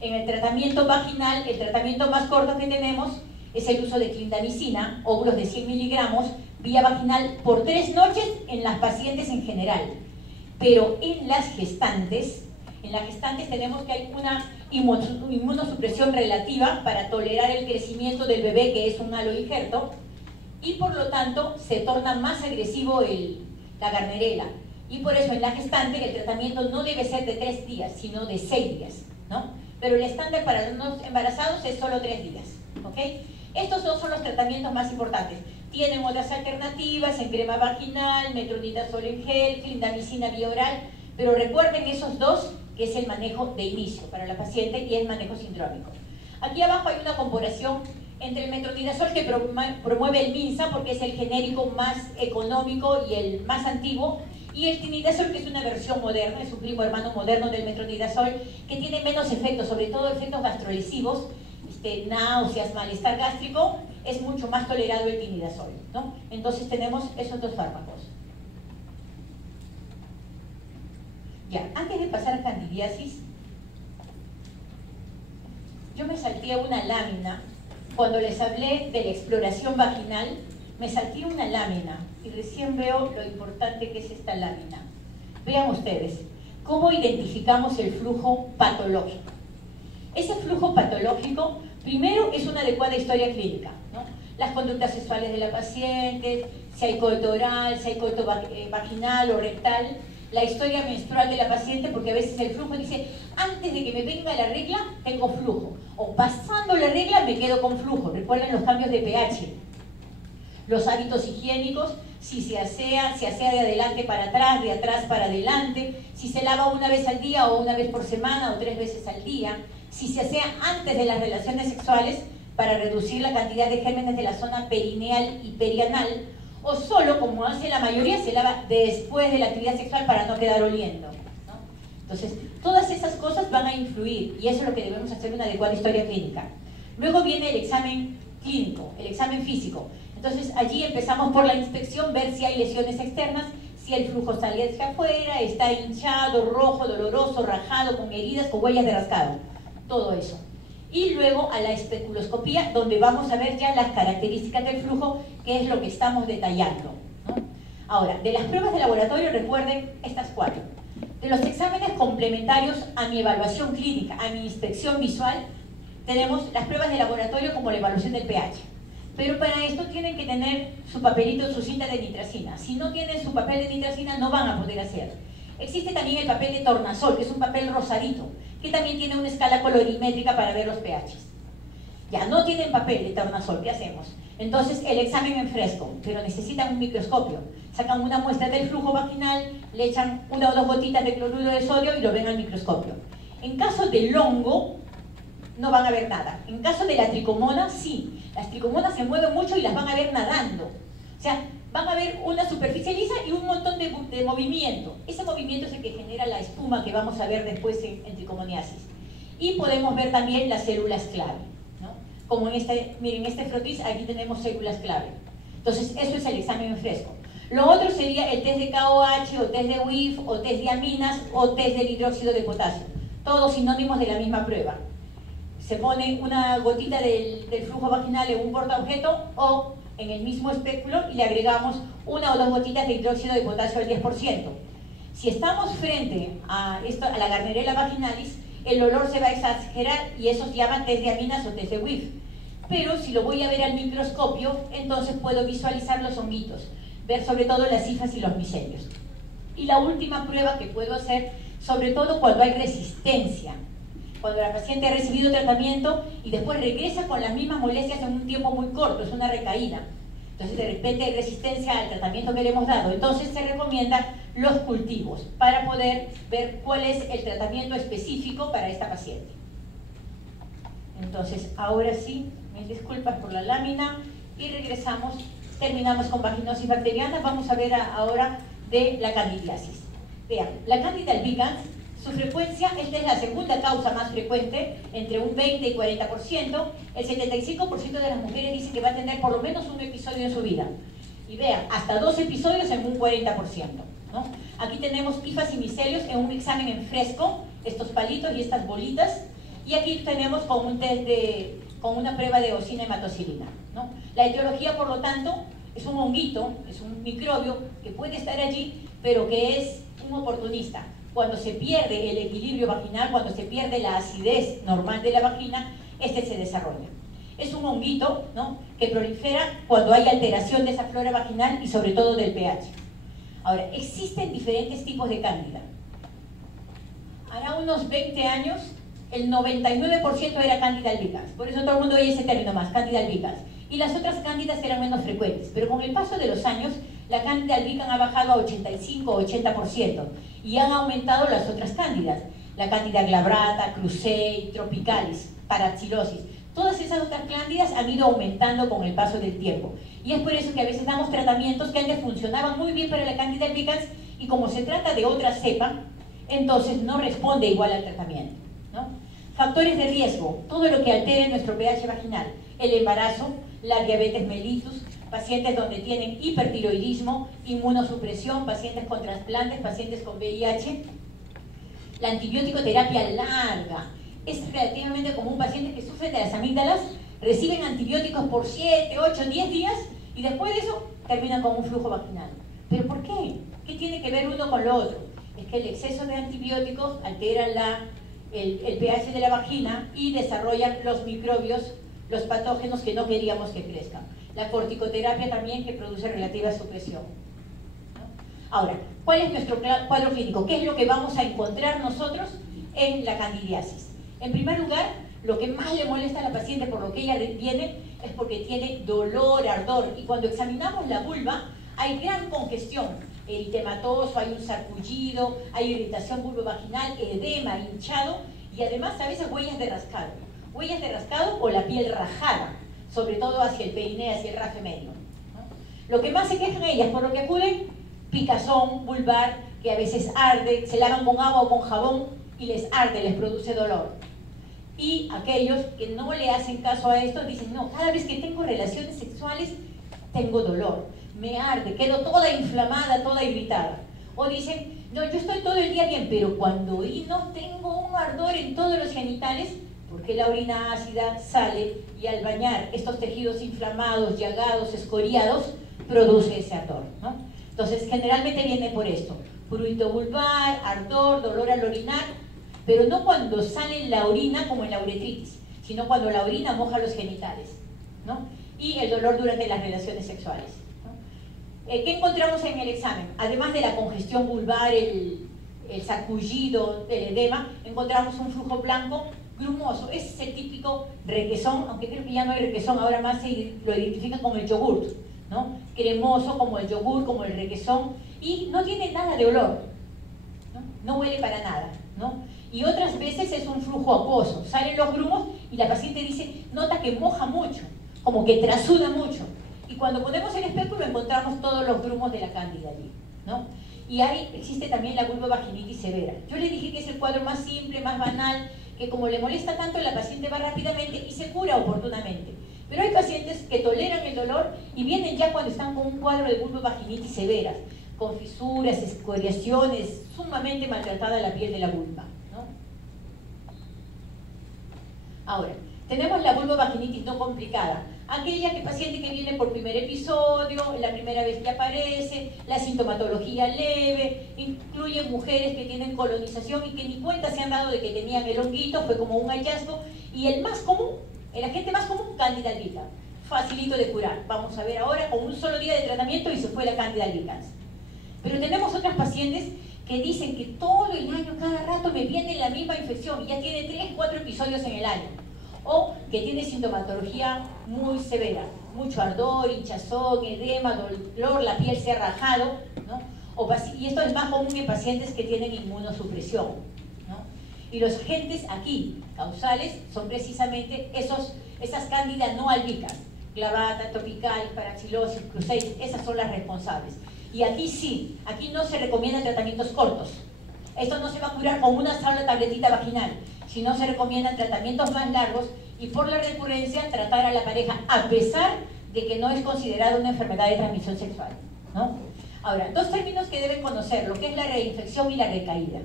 En el tratamiento vaginal, el tratamiento más corto que tenemos es el uso de clindamicina, óvulos de 100 miligramos, vía vaginal por 3 noches en las pacientes en general. Pero en las gestantes tenemos que hay una inmunosupresión relativa para tolerar el crecimiento del bebé, que es un halo injerto, y por lo tanto se torna más agresivo la Gardnerella. Y por eso en la gestante el tratamiento no debe ser de 3 días, sino de 6 días, ¿no? Pero el estándar para los embarazados es solo 3 días, ¿ok? Estos dos son los tratamientos más importantes. Tienen otras alternativas en crema vaginal, metronidazol en gel, clindamicina vía oral, pero recuerden esos dos, que es el manejo de inicio para la paciente y el manejo sindrómico. Aquí abajo hay una comparación entre el metronidazol que promueve el MinSA, porque es el genérico más económico y el más antiguo, y el tinidazol, que es una versión moderna, es un primo hermano moderno del metronidazol, que tiene menos efectos, sobre todo efectos gastrolesivos, náuseas, malestar gástrico, es mucho más tolerado el tinidazol, ¿no? Entonces tenemos esos dos fármacos. Ya, antes de pasar a candidiasis, yo me salté una lámina. Cuando les hablé de la exploración vaginal, me salté una lámina y recién veo lo importante que es esta lámina. Vean ustedes, ¿cómo identificamos el flujo patológico? Ese flujo patológico, primero, es una adecuada historia clínica, ¿no? Las conductas sexuales de la paciente, si hay coito oral, si hay coito vaginal o rectal, la historia menstrual de la paciente, porque a veces el flujo dice, antes de que me venga la regla, tengo flujo, o pasando la regla me quedo con flujo. Recuerden los cambios de pH. Los hábitos higiénicos, si se asea de adelante para atrás, de atrás para adelante, si se lava una vez al día o una vez por semana o 3 veces al día, si se asea antes de las relaciones sexuales para reducir la cantidad de gérmenes de la zona perineal y perianal, o solo, como hace la mayoría, se lava después de la actividad sexual para no quedar oliendo, ¿no? Entonces, todas esas cosas van a influir y eso es lo que debemos hacer una adecuada historia clínica. Luego viene el examen clínico, el examen físico. Entonces, allí empezamos por la inspección, ver si hay lesiones externas, si el flujo sale hacia afuera, está hinchado, rojo, doloroso, rajado, con heridas, con huellas de rascado. Todo eso. Y luego a la especuloscopía, donde vamos a ver ya las características del flujo, que es lo que estamos detallando, ¿no? Ahora, de las pruebas de laboratorio, recuerden estas 4. De los exámenes complementarios a mi evaluación clínica, a mi inspección visual, tenemos las pruebas de laboratorio como la evaluación del pH. Pero para esto tienen que tener su papelito, su cinta de nitracina. Si no tienen su papel de nitracina, no van a poder hacer. Existe también el papel de tornasol, que es un papel rosadito, que también tiene una escala colorimétrica para ver los pHs. Ya no tienen papel de tornasol, ¿qué hacemos? Entonces el examen en fresco, pero necesitan un microscopio. Sacan una muestra del flujo vaginal, le echan 1 o 2 gotitas de cloruro de sodio y lo ven al microscopio. En caso del hongo, no van a ver nada. En caso de la tricomona, sí. Las tricomonas se mueven mucho y las van a ver nadando. O sea, van a ver una superficie lisa y un montón de movimiento. Ese movimiento es el que genera la espuma que vamos a ver después en tricomoniasis. Y podemos ver también las células clave, ¿no? Como en miren, este frotis, aquí tenemos células clave. Entonces, eso es el examen en fresco. Lo otro sería el test de KOH, o test de WIF, o test de aminas, o test del hidróxido de potasio. Todos sinónimos de la misma prueba. Se pone una gotita del flujo vaginal en un portaobjeto o en el mismo espéculo y le agregamos 1 o 2 gotitas de hidróxido de potasio al 10%. Si estamos frente a la Gardnerella vaginalis, el olor se va a exagerar y eso se llama test de aminas o test de whiff. Pero si lo voy a ver al microscopio, entonces puedo visualizar los honguitos, ver sobre todo las hifas y los micelios. Y la última prueba que puedo hacer, sobre todo cuando hay resistencia, cuando la paciente ha recibido tratamiento y después regresa con las mismas molestias en un tiempo muy corto, es una recaída. Entonces de repente hay resistencia al tratamiento que le hemos dado. Entonces se recomiendan los cultivos para poder ver cuál es el tratamiento específico para esta paciente. Entonces ahora sí, mil disculpas por la lámina y regresamos, terminamos con vaginosis bacteriana. Vamos a ver ahora de la candidiasis. Vean, la Candida albicans, su frecuencia, esta es la segunda causa más frecuente, entre un 20 y 40%. El 75% de las mujeres dicen que va a tener por lo menos un episodio en su vida. Y vean, hasta 2 episodios en un 40%, ¿no? Aquí tenemos hifas y micelios en un examen en fresco, estos palitos y estas bolitas. Y aquí tenemos con un test con una prueba de eosina hematocilina, ¿no? La etiología, por lo tanto, es un honguito, es un microbio que puede estar allí, pero que es un oportunista. Cuando se pierde el equilibrio vaginal, cuando se pierde la acidez normal de la vagina, este se desarrolla. Es un honguito, ¿no?, que prolifera cuando hay alteración de esa flora vaginal y sobre todo del pH. Ahora, existen diferentes tipos de cándida. Hará unos 20 años, el 99% era Candida albicans. Por eso todo el mundo oye ese término más, Candida albicans. Y las otras cándidas eran menos frecuentes. Pero con el paso de los años, la Candida albicans ha bajado a 85 o 80%. Y han aumentado las otras cándidas. La Candida glabrata, Cruzei, tropicalis, paraxilosis. Todas esas otras cándidas han ido aumentando con el paso del tiempo. Y es por eso que a veces damos tratamientos que antes funcionaban muy bien para la Candida albicans y como se trata de otra cepa, entonces no responde igual al tratamiento, ¿no? Factores de riesgo, todo lo que altere nuestro pH vaginal, el embarazo, la diabetes mellitus, pacientes donde tienen hipertiroidismo, inmunosupresión, pacientes con trasplantes, pacientes con VIH. La antibiótico terapia larga, es relativamente común, pacientes que sufren de las amígdalas, reciben antibióticos por 7, 8, 10 días y después de eso terminan con un flujo vaginal. ¿Pero por qué? ¿Qué tiene que ver uno con lo otro? Es que el exceso de antibióticos altera el pH de la vagina y desarrollan los microbios, los patógenos que no queríamos que crezcan. La corticoterapia también, que produce relativa supresión, ¿no? Ahora, ¿cuál es nuestro cuadro clínico? ¿Qué es lo que vamos a encontrar nosotros en la candidiasis? En primer lugar, lo que más le molesta a la paciente por lo que ella viene es porque tiene dolor, ardor, y cuando examinamos la vulva hay gran congestión, eritematoso, hay un sarpullido, hay irritación vulvovaginal, edema, hinchado y además a veces huellas de rascado o la piel rajada, sobre todo hacia el perineo, hacia el rafe medio, ¿no? Lo que más se quejan ellas, por lo que acuden, picazón vulvar, que a veces arde, se lavan con agua o con jabón y les arde, les produce dolor. Y aquellos que no le hacen caso a esto dicen, no, cada vez que tengo relaciones sexuales tengo dolor, me arde, quedo toda inflamada, toda irritada. O dicen, no, yo estoy todo el día bien, pero cuando orino tengo un ardor en todos los genitales, porque la orina ácida sale y al bañar estos tejidos inflamados, llagados, escoriados, produce ese ardor, ¿no? Entonces, generalmente viene por esto, prurito vulvar, ardor, dolor al orinar, pero no cuando sale la orina como en la uretritis, sino cuando la orina moja los genitales, ¿no? Y el dolor durante las relaciones sexuales, ¿no? ¿Qué encontramos en el examen? Además de la congestión vulvar, el sarpullido, el edema, encontramos un flujo blanco grumoso. Ese es el típico requesón, aunque creo que ya no hay requesón, ahora más lo identifican como el yogurt, ¿no? Cremoso como el yogur, como el requesón, y no tiene nada de olor, ¿no? No huele para nada, ¿no? Y otras veces es un flujo acuoso, salen los grumos y la paciente dice, nota que moja mucho, como que trasuda mucho. Y cuando ponemos el espéculo encontramos todos los grumos de la cándida allí, ¿no? Y ahí existe también la vulvovaginitis severa. Yo le dije que es el cuadro más simple, más banal, que como le molesta tanto la paciente va rápidamente y se cura oportunamente. Pero hay pacientes que toleran el dolor y vienen ya cuando están con un cuadro de vulvovaginitis severas, con fisuras, escoriaciones, sumamente maltratada la piel de la vulva, ¿no? Ahora, tenemos la vulvovaginitis no complicada. Aquella paciente que viene por primer episodio, la primera vez que aparece, la sintomatología leve, incluye mujeres que tienen colonización y que ni cuenta se han dado de que tenían el honguito, fue como un hallazgo, y el más común, el agente más común, Candida albicans, facilito de curar. Vamos a ver ahora, con un solo día de tratamiento y se fue la Candida albicans. Pero tenemos otras pacientes que dicen que todo el año, cada rato me viene la misma infección, y ya tiene 3, 4 episodios en el año. O que tiene sintomatología muy severa, mucho ardor, hinchazón, edema, dolor, la piel se ha rajado, ¿no? Y esto es más común en pacientes que tienen inmunosupresión, ¿no? Y los agentes aquí, causales, son precisamente esas cándidas no albicans, clavata, tropical, paraxilosis, cruzeitis, esas son las responsables. Y aquí sí, aquí no se recomiendan tratamientos cortos. Esto no se va a curar con una sola tabletita vaginal, sino se recomiendan tratamientos más largos y por la recurrencia tratar a la pareja a pesar de que no es considerada una enfermedad de transmisión sexual, ¿no? Ahora, dos términos que deben conocer, lo que es la reinfección y la recaída.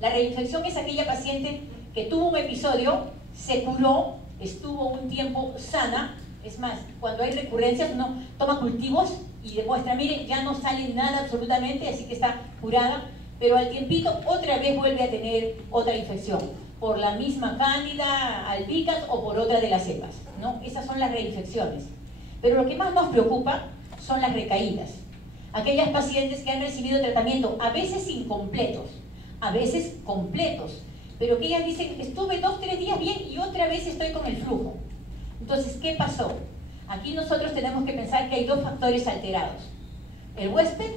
La reinfección es aquella paciente que tuvo un episodio, se curó, estuvo un tiempo sana. Es más, cuando hay recurrencias uno toma cultivos y demuestra, mire, ya no sale nada absolutamente, así que está curada, pero al tiempito otra vez vuelve a tener otra infección, por la misma Cándida albicans o por otra de las cepas, ¿no? Esas son las reinfecciones. Pero lo que más nos preocupa son las recaídas. Aquellas pacientes que han recibido tratamiento, a veces incompletos, a veces completos, pero que ellas dicen, estuve 2, 3 días bien y otra vez estoy con el flujo. Entonces, ¿qué pasó? Aquí nosotros tenemos que pensar que hay dos factores alterados: el huésped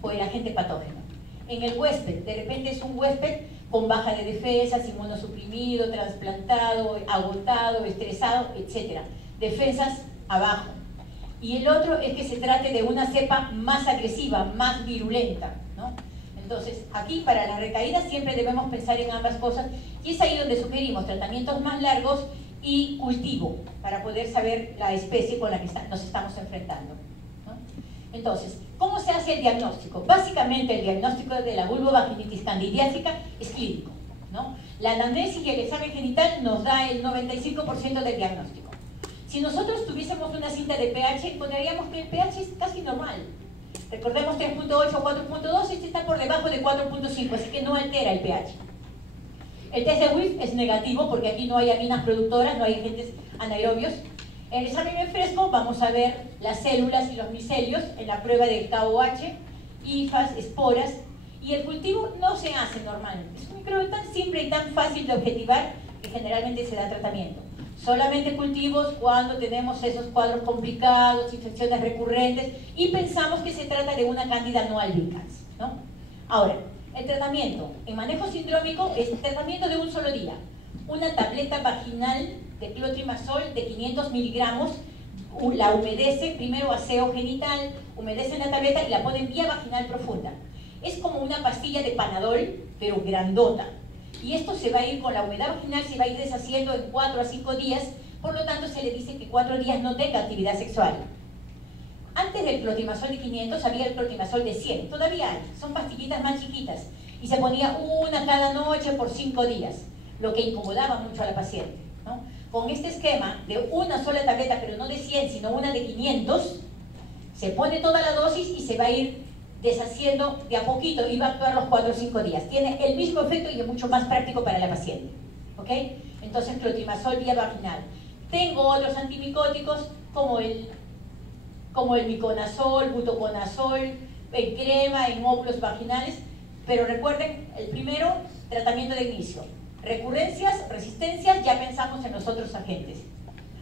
o el agente patógeno. En el huésped, de repente es un huésped con baja de defensas, inmunosuprimido, trasplantado, agotado, estresado, etc. Defensas abajo. Y el otro es que se trate de una cepa más agresiva, más virulenta, ¿no? Entonces, aquí para las recaídas siempre debemos pensar en ambas cosas, y es ahí donde sugerimos tratamientos más largos y cultivo, para poder saber la especie con la que nos estamos enfrentando, ¿no? Entonces, ¿cómo se hace el diagnóstico? Básicamente el diagnóstico de la vulvovaginitis candidiásica es clínico, ¿no? La anamnesis y el examen genital nos da el 95% del diagnóstico. Si nosotros tuviésemos una cinta de pH, encontraríamos que el pH es casi normal. Recordemos 3.8 o 4.2, este está por debajo de 4.5, así que no altera el pH. El test de WIF es negativo porque aquí no hay aminas productoras, no hay agentes anaerobios. En el examen en fresco vamos a ver las células y los micelios en la prueba de KOH, hifas, esporas, y el cultivo no se hace normalmente. Es un microbio tan simple y tan fácil de objetivar que generalmente se da tratamiento. Solamente cultivos cuando tenemos esos cuadros complicados, infecciones recurrentes y pensamos que se trata de una cándida no albicans, ¿no? Ahora, el tratamiento en manejo sindrómico es tratamiento de un solo día. Una tableta vaginal de clotrimazol de 500 miligramos, la humedece, primero aseo genital, humedece la tableta y la pone en vía vaginal profunda. Es como una pastilla de Panadol, pero grandota. Y esto se va a ir con la humedad vaginal, se va a ir deshaciendo en 4 a 5 días, por lo tanto se le dice que 4 días no tenga actividad sexual. Antes del clotrimazol de 500 había el clotrimazol de 100, todavía hay, son pastillitas más chiquitas, y se ponía una cada noche por 5 días, lo que incomodaba mucho a la paciente, ¿no? Con este esquema de una sola tableta, pero no de 100, sino una de 500, se pone toda la dosis y se va a ir deshaciendo de a poquito y va a actuar los 4 o 5 días. Tiene el mismo efecto y es mucho más práctico para la paciente, ¿ok? Entonces, clotrimazol vía vaginal. Tengo otros antimicóticos como el miconazol, butoconazol, en crema, en óvulos vaginales, pero recuerden, el primero, tratamiento de inicio. Recurrencias, resistencias, ya pensamos en los otros agentes.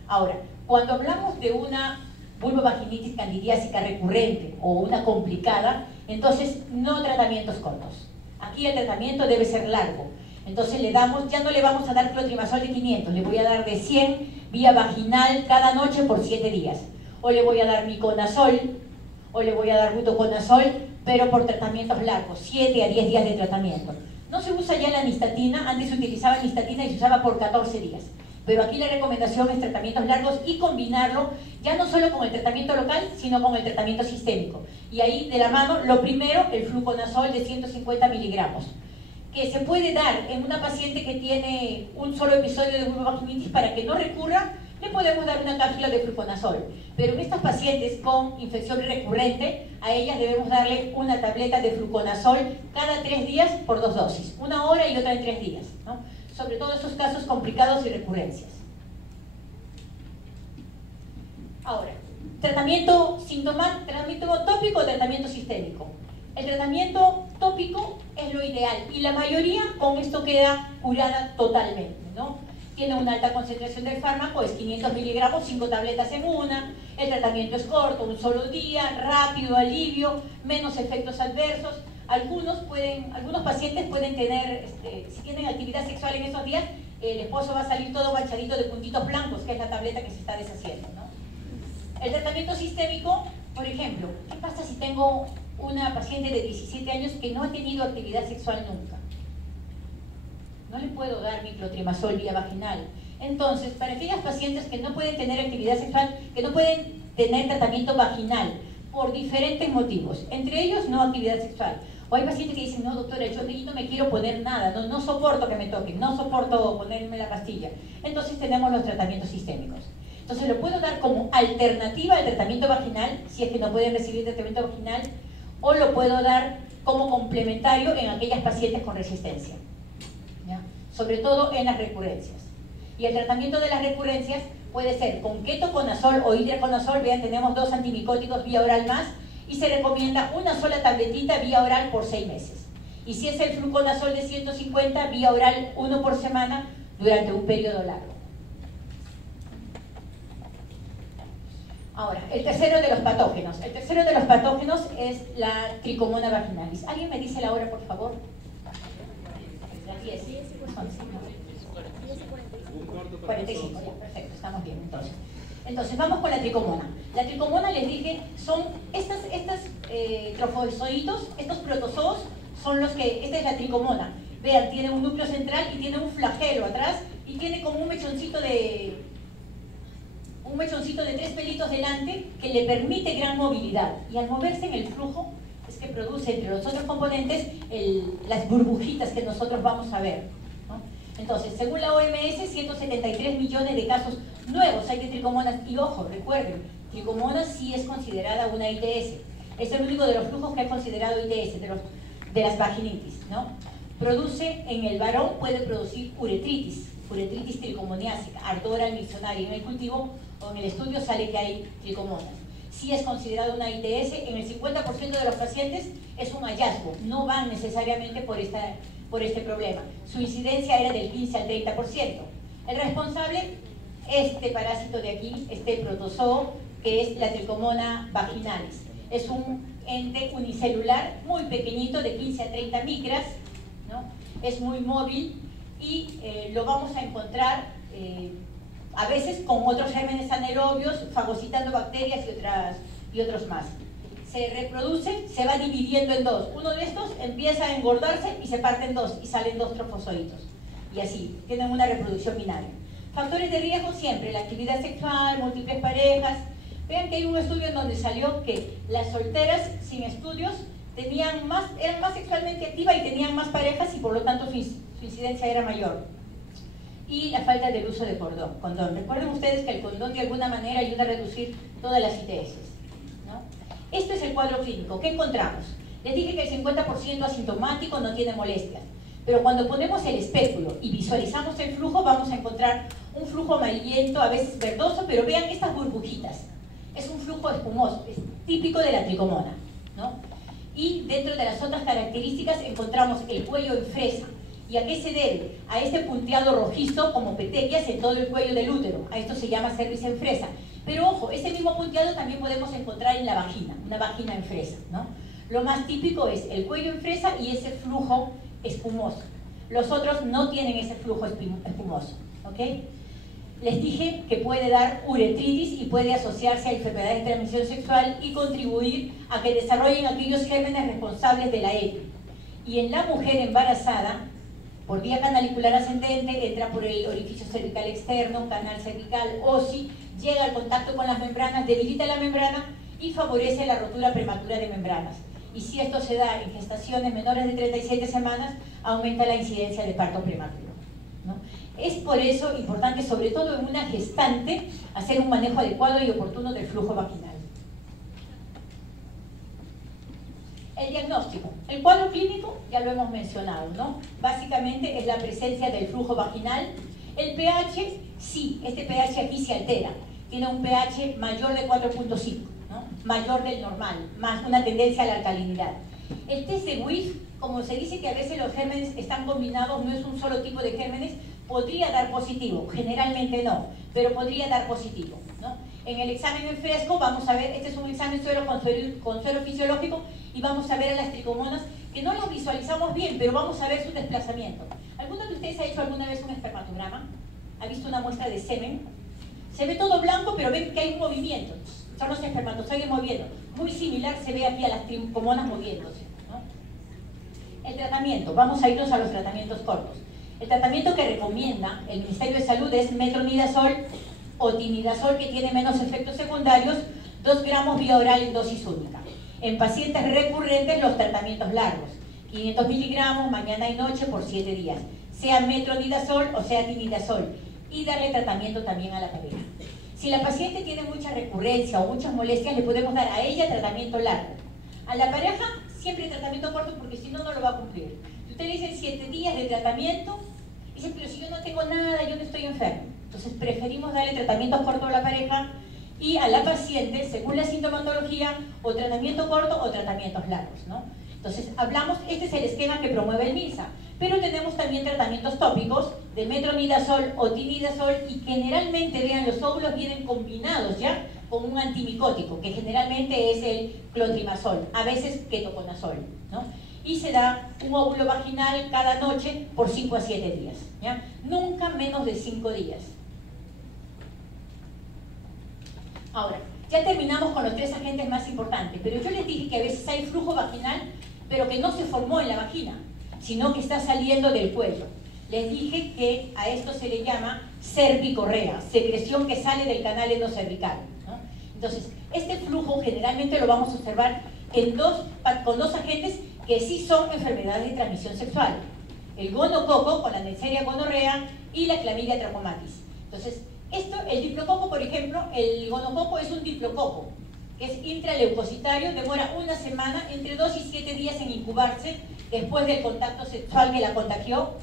Ahora, cuando hablamos de una vulvovaginitis candidiásica recurrente o una complicada, entonces no tratamientos cortos. Aquí el tratamiento debe ser largo. Entonces ya no le vamos a dar clotrimazol de 500, le voy a dar de 100 vía vaginal cada noche por 7 días. O le voy a dar miconazol, o le voy a dar butoconazol, pero por tratamientos largos, 7 a 10 días de tratamiento. No se usa ya la nistatina, antes se utilizaba nistatina y se usaba por 14 días. Pero aquí la recomendación es tratamientos largos y combinarlo ya no solo con el tratamiento local, sino con el tratamiento sistémico. Y ahí de la mano, lo primero, el fluconazol de 150 miligramos, que se puede dar en una paciente que tiene un solo episodio de vulvovaginitis para que no recurra, le podemos dar una cápsula de fluconazol. Pero en estas pacientes con infección recurrente, a ellas debemos darle una tableta de fluconazol cada 3 días por 2 dosis, 1 hora y otra en 3 días, ¿no? Sobre todo esos casos complicados y recurrencias. Ahora, tratamiento tópico o tratamiento sistémico. El tratamiento tópico es lo ideal y la mayoría con esto queda curada totalmente, ¿no? Tiene una alta concentración del fármaco, es 500 miligramos, 5 tabletas en una. El tratamiento es corto, un solo día, rápido, alivio, menos efectos adversos. Algunos pacientes pueden tener, si tienen actividad sexual en esos días, el esposo va a salir todo manchadito de puntitos blancos, que es la tableta que se está deshaciendo, ¿no? El tratamiento sistémico, por ejemplo, ¿qué pasa si tengo una paciente de 17 años que no ha tenido actividad sexual nunca? No le puedo dar miclotrimazol vía vaginal. Entonces, para aquellas pacientes que no pueden tener actividad sexual, que no pueden tener tratamiento vaginal por diferentes motivos, entre ellos no actividad sexual, o hay pacientes que dicen, no doctora, yo no me quiero poner nada, no soporto que me toquen, no soporto ponerme la pastilla, entonces tenemos los tratamientos sistémicos. Entonces lo puedo dar como alternativa al tratamiento vaginal, si es que no pueden recibir tratamiento vaginal, o lo puedo dar como complementario en aquellas pacientes con resistencia, ¿ya? Sobre todo en las recurrencias. Y el tratamiento de las recurrencias puede ser con ketoconazol o itraconazol. Vean, tenemos 2 antimicóticos vía oral más, y se recomienda una sola tabletita vía oral por 6 meses. Y si es el fluconazol de 150, vía oral 1 por semana durante un periodo largo. Ahora, el tercero de los patógenos. El tercero de los patógenos es la Trichomonas vaginalis. ¿Alguien me dice la hora, por favor? Las 10. 45, ya, perfecto, estamos bien entonces. Entonces, vamos con la tricomona. La tricomona, les dije, son estos trofozoitos, estos protozoos, son los que, esta es la tricomona. Vean, tiene un núcleo central y tiene un flagelo atrás y tiene como un mechoncito de 3 pelitos delante que le permite gran movilidad. Y al moverse en el flujo es que produce entre los otros componentes las burbujitas que nosotros vamos a ver, ¿no? Entonces, según la OMS, 173 millones de casos nuevos hay de tricomonas. Y ojo, recuerden, tricomonas sí es considerada una ITS. Es el único de los flujos que es considerado ITS, de las vaginitis, ¿no? Produce, en el varón puede producir uretritis tricomoniásica, ardor al miccionario. En el cultivo o en el estudio sale que hay tricomonas. Sí es considerado una ITS, en el 50% de los pacientes es un hallazgo, no van necesariamente por este problema. Su incidencia era del 15 al 30%. El responsable, este parásito de aquí, este protozoo, que es la Trichomona vaginalis. Es un ente unicelular muy pequeñito, de 15 a 30 micras, ¿no? Es muy móvil y lo vamos a encontrar a veces con otros gérmenes anaerobios, fagocitando bacterias y otros más. Se reproduce, se va dividiendo en 2. Uno de estos empieza a engordarse y se parte en 2 y salen 2 trofozoitos. Y así, tienen una reproducción binaria. Factores de riesgo siempre, la actividad sexual, múltiples parejas. Vean que hay un estudio en donde salió que las solteras sin estudios eran más sexualmente activas y tenían más parejas y por lo tanto su incidencia era mayor. Y la falta del uso de condón. Recuerden ustedes que el condón de alguna manera ayuda a reducir todas las ITS, ¿no? Este es el cuadro clínico. ¿Qué encontramos? Les dije que el 50% asintomático, no tiene molestias. Pero cuando ponemos el espéculo y visualizamos el flujo, vamos a encontrar un flujo amarillento, a veces verdoso, pero vean estas burbujitas. Es un flujo espumoso, es típico de la tricomona, ¿no? Y dentro de las otras características encontramos el cuello en fresa. ¿Y a qué se debe? A este punteado rojizo como petequias en todo el cuello del útero. A esto se llama cervix en fresa. Pero ojo, ese mismo punteado también podemos encontrar en la vagina, una vagina en fresa, ¿no? Lo más típico es el cuello en fresa y ese flujo espumoso. Los otros no tienen ese flujo espumoso, ¿ok? Les dije que puede dar uretritis y puede asociarse a enfermedades de transmisión sexual y contribuir a que desarrollen aquellos gérmenes responsables de la EPI. Y en la mujer embarazada, por vía canalicular ascendente, entra por el orificio cervical externo, canal cervical, OSI, llega al contacto con las membranas, debilita la membrana y favorece la rotura prematura de membranas. Y si esto se da en gestaciones menores de 37 semanas, aumenta la incidencia de parto prematuro, ¿no? Es por eso importante, sobre todo en una gestante, hacer un manejo adecuado y oportuno del flujo vaginal. El diagnóstico. El cuadro clínico ya lo hemos mencionado, ¿no? Básicamente es la presencia del flujo vaginal. El pH, sí, este pH aquí se altera. Tiene un pH mayor de 4.5, ¿no? Mayor del normal, más una tendencia a la alcalinidad. El test de WIF, como se dice que a veces los gérmenes están combinados, no es un solo tipo de gérmenes, podría dar positivo, generalmente no, pero podría dar positivo, ¿no? En el examen en fresco vamos a ver, este es un examen con suero fisiológico, y vamos a ver a las tricomonas, que no las visualizamos bien, pero vamos a ver su desplazamiento. ¿Alguno de ustedes ha hecho alguna vez un espermatograma? ¿Ha visto una muestra de semen? Se ve todo blanco, pero ven que hay un movimiento. Son los espermatozoides moviendo. Muy similar se ve aquí a las tricomonas moviéndose, ¿no? El tratamiento. Vamos a irnos a los tratamientos cortos. El tratamiento que recomienda el Ministerio de Salud es metronidazol o tinidazol, que tiene menos efectos secundarios, 2 gramos vía oral en dosis única. En pacientes recurrentes, los tratamientos largos, 500 miligramos mañana y noche por 7 días, sea metronidazol o sea tinidazol, y darle tratamiento también a la pareja. Si la paciente tiene mucha recurrencia o muchas molestias, le podemos dar a ella tratamiento largo. A la pareja, siempre tratamiento corto, porque si no, no lo va a cumplir. Si usted le dice 7 días de tratamiento, dice, pero si yo no tengo nada, yo no estoy enfermo. Entonces preferimos darle tratamiento corto a la pareja y a la paciente, según la sintomatología, o tratamiento corto o tratamientos largos, ¿no? Entonces hablamos, este es el esquema que promueve el MINSA, pero tenemos también tratamientos tópicos de metronidazol o tinidazol, y generalmente, vean, los óvulos vienen combinados ya con un antimicótico, que generalmente es el clotrimazol, a veces ketoconazol, ¿no? Y se da un óvulo vaginal cada noche por 5 a 7 días, ¿ya? Nunca menos de 5 días. Ahora, ya terminamos con los 3 agentes más importantes, pero yo les dije que a veces hay flujo vaginal, pero que no se formó en la vagina, sino que está saliendo del cuello. Les dije que a esto se le llama cervicorrea, secreción que sale del canal endocervical, ¿no? Entonces, este flujo generalmente lo vamos a observar con 2 agentes que sí son enfermedades de transmisión sexual: el gonococo, con la Neisseria gonorrea, y la clamidia trachomatis. Entonces, el diplococo, por ejemplo, el gonococo es un diplococo, que es intraleucocitario, demora 1 semana, entre 2 y 7 días en incubarse después del contacto sexual que la contagió.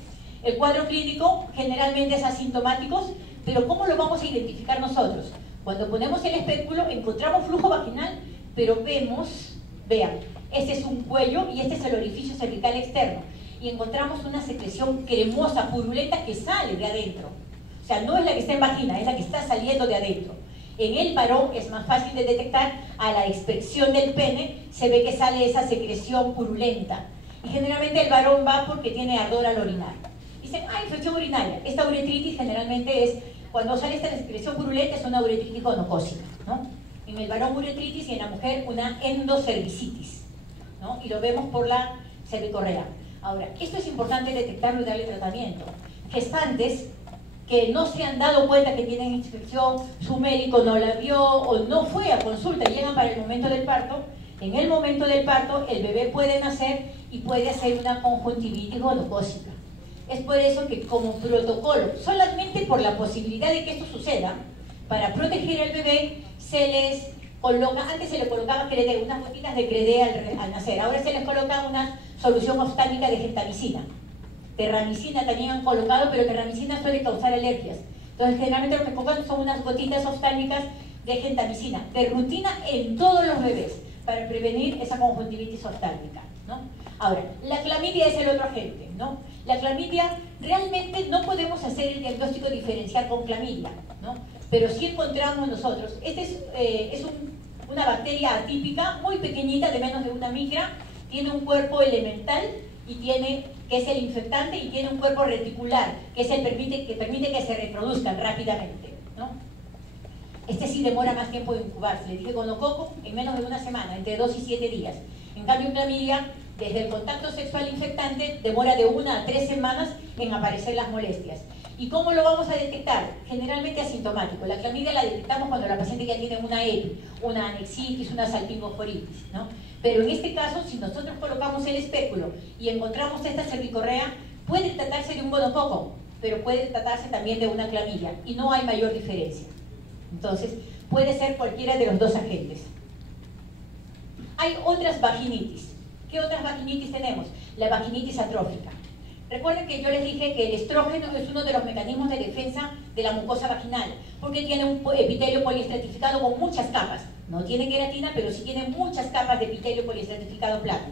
El cuadro clínico generalmente es asintomático, pero ¿cómo lo vamos a identificar nosotros? Cuando ponemos el espéculo encontramos flujo vaginal, pero vemos, vean, este es un cuello y este es el orificio cervical externo, y encontramos una secreción cremosa, purulenta, que sale de adentro. O sea, no es la que está en vagina, es la que está saliendo de adentro. En el varón es más fácil de detectar, a la inspección del pene se ve que sale esa secreción purulenta. Y generalmente el varón va porque tiene ardor al orinar. Dicen, infección urinaria. Esta uretritis generalmente es, cuando sale esta secreción purulenta, es una uretritis gonocócica, ¿no? En el varón uretritis y en la mujer una endocervicitis, ¿no? Y lo vemos por la cervicorrea. Ahora, esto es importante detectarlo y darle tratamiento. Gestantes que no se han dado cuenta que tienen infección, su médico no la vio o no fue a consulta, llegan para el momento del parto. En el momento del parto el bebé puede nacer y puede hacer una conjuntivitis gonocócica. Es por eso que, como protocolo, solamente por la posibilidad de que esto suceda, para proteger al bebé se les coloca, antes se le colocaba Credé, unas gotitas de Credé al nacer, ahora se les coloca una solución oftálmica de gentamicina. Terramicina también han colocado, pero terramicina suele causar alergias. Entonces, generalmente lo que colocan son unas gotitas oftálmicas de gentamicina, de rutina en todos los bebés, para prevenir esa conjuntivitis oftálmica, ¿no? Ahora, la clamidia es el otro agente, ¿no? La clamidia, realmente no podemos hacer el diagnóstico diferencial con clamidia, ¿no? Pero sí encontramos nosotros, una bacteria atípica, muy pequeñita, de menos de 1 micra, tiene un cuerpo elemental, que es el infectante, y tiene un cuerpo reticular, que permite que se reproduzcan rápidamente, ¿no? Este sí demora más tiempo de incubarse. Le dije gonococo en menos de 1 semana, entre 2 y 7 días. En cambio, clamidia, desde el contacto sexual infectante, demora de 1 a 3 semanas en aparecer las molestias. ¿Y cómo lo vamos a detectar? Generalmente asintomático. La clamidia la detectamos cuando la paciente ya tiene una EPI, una anexitis, una salpingoforitis, ¿no? Pero en este caso, si nosotros colocamos el espéculo y encontramos esta cervicorrea, puede tratarse de un gonococo, pero puede tratarse también de una clamidia y no hay mayor diferencia. Entonces, puede ser cualquiera de los dos agentes. Hay otras vaginitis. ¿Qué otras vaginitis tenemos? La vaginitis atrófica. Recuerden que yo les dije que el estrógeno es uno de los mecanismos de defensa de la mucosa vaginal, porque tiene un epitelio poliestratificado con muchas capas. No tiene queratina, pero sí tiene muchas capas de epitelio poliestratificado plano.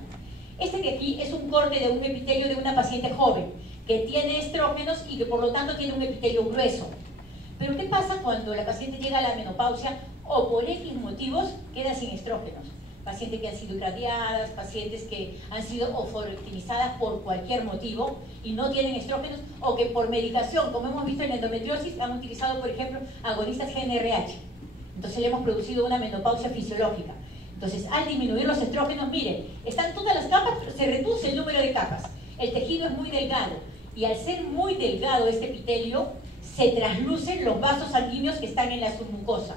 Este de aquí es un corte de un epitelio de una paciente joven, que tiene estrógenos y que por lo tanto tiene un epitelio grueso. Pero ¿qué pasa cuando la paciente llega a la menopausia o por X motivos queda sin estrógenos? Pacientes que han sido irradiadas, pacientes que han sido oforectinizadas por cualquier motivo y no tienen estrógenos, o que por medicación, como hemos visto en la endometriosis, han utilizado, por ejemplo, agonistas GnRH. Entonces le hemos producido una menopausia fisiológica. Entonces, al disminuir los estrógenos, miren, están todas las capas, pero se reduce el número de capas. El tejido es muy delgado y al ser muy delgado este epitelio, se traslucen los vasos sanguíneos que están en la submucosa.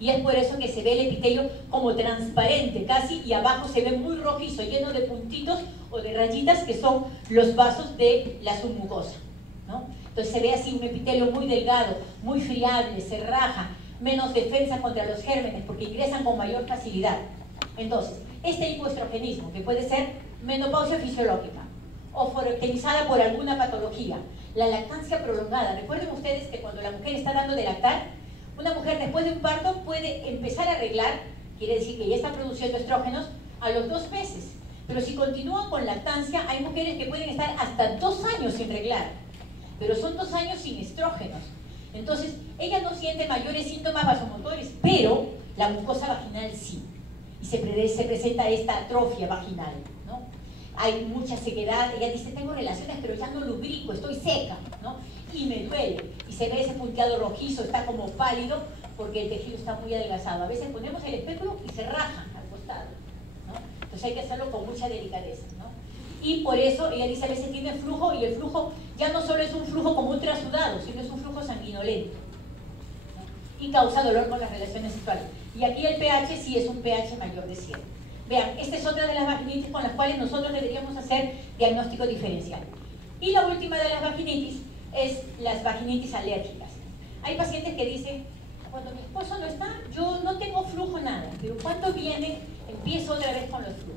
Y es por eso que se ve el epitelio como transparente casi, y abajo se ve muy rojizo, lleno de puntitos o de rayitas que son los vasos de la submucosa, ¿no? Entonces se ve así un epitelio muy delgado, muy friable, se raja, menos defensa contra los gérmenes porque ingresan con mayor facilidad. Entonces, este hipoestrogenismo, que puede ser menopausia fisiológica o forectenizada por alguna patología, la lactancia prolongada. Recuerden ustedes que cuando la mujer está dando de lactar, una mujer después de un parto puede empezar a reglar, quiere decir que ya está produciendo estrógenos, a los 2 meses. Pero si continúa con lactancia, hay mujeres que pueden estar hasta 2 años sin reglar, pero son 2 años sin estrógenos. Entonces, ella no siente mayores síntomas vasomotores, pero la mucosa vaginal sí. Y se presenta esta atrofia vaginal, ¿no? Hay mucha sequedad, ella dice, tengo relaciones, pero ya no lubrico, estoy seca, ¿no? Y me duele, y se ve ese punteado rojizo, está como pálido, porque el tejido está muy adelgazado. A veces ponemos el espéculo y se raja al costado, ¿no? Entonces hay que hacerlo con mucha delicadeza, ¿no? Y por eso ella dice, a veces tiene flujo, y el flujo ya no solo es un flujo como un trasudado, sino es un flujo sanguinolento, ¿no? Y causa dolor con las relaciones sexuales. Y aquí el pH sí es un pH mayor de 100. Vean, esta es otra de las vaginitis con las cuales nosotros deberíamos hacer diagnóstico diferencial. Y la última de las vaginitis es las vaginitis alérgicas. Hay pacientes que dicen, cuando mi esposo no está, yo no tengo flujo nada, pero cuando viene, empiezo otra vez con los flujos.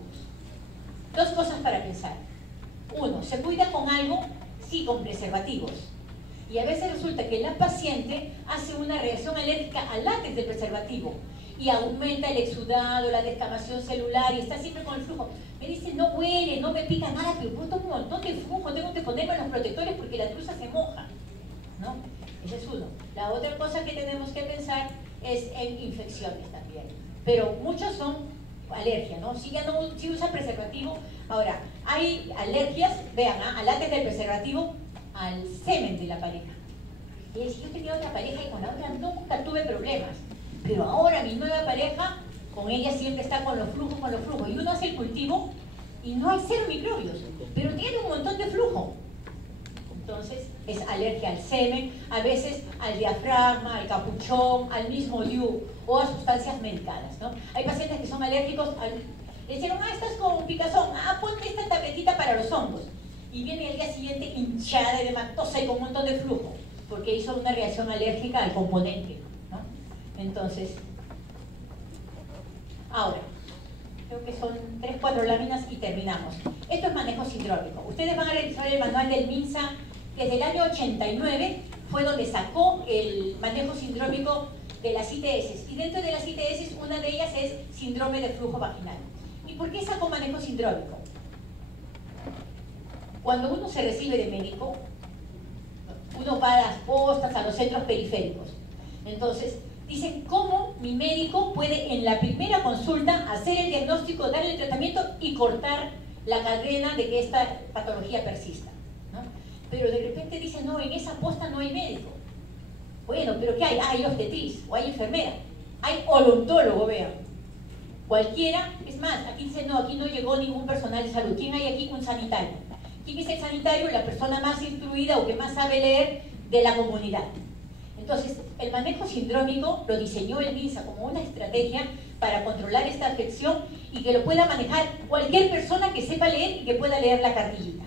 2 cosas para pensar. 1, se cuida con algo, sí, con preservativos. Y a veces resulta que la paciente hace una reacción alérgica al látex del preservativo y aumenta el exudado, la descamación celular, y está siempre con el flujo. Me dice, no huele, no me pica nada, pero puedo un montón de flujo, tengo que ponerme los protectores porque la truza se moja, ¿no? Ese es uno. La otra cosa que tenemos que pensar es en infecciones también. Pero muchos son alergias, ¿no? Si ya no si usa preservativo. Ahora, hay alergias, vean, al látex del preservativo, al semen de la pareja. Y yo tenía otra pareja y con la otra nunca tuve problemas. Pero ahora mi nueva pareja, con ella siempre está con los flujos. Y uno hace el cultivo y no hay 0 microbios, pero tiene un montón de flujo. Entonces, es alergia al semen, a veces al diafragma, al capuchón, al mismo DIU o a sustancias medicadas, ¿no? Hay pacientes que son alérgicos le dijeron, estás con picazón, ponte esta tabletita para los hongos. Y viene el día siguiente hinchada, edematosa y con un montón de flujo, porque hizo una reacción alérgica al componente, ¿no? Entonces, ahora, creo que son 3, 4 láminas y terminamos. Esto es manejo sindrómico. Ustedes van a revisar el manual del MINSA, que desde el año 89 fue donde sacó el manejo sindrómico de las ITS. Y dentro de las ITS, una de ellas es síndrome de flujo vaginal. ¿Y por qué sacó manejo sindrómico? Cuando uno se recibe de médico, uno va a las postas, a los centros periféricos. Entonces, dicen cómo mi médico puede en la primera consulta hacer el diagnóstico, darle el tratamiento y cortar la cadena de que esta patología persista, ¿no? Pero de repente dicen, no, en esa posta no hay médico. Bueno, pero ¿qué hay? Hay obstetriz o hay enfermera, hay odontólogo, vean. Cualquiera, es más, aquí dicen, no, aquí no llegó ningún personal de salud. ¿Quién hay aquí? Un sanitario. ¿Quién es el sanitario? La persona más instruida o que más sabe leer de la comunidad. Entonces, el manejo sindrómico lo diseñó el MINSA como una estrategia para controlar esta afección y que lo pueda manejar cualquier persona que sepa leer y que pueda leer la cartillita.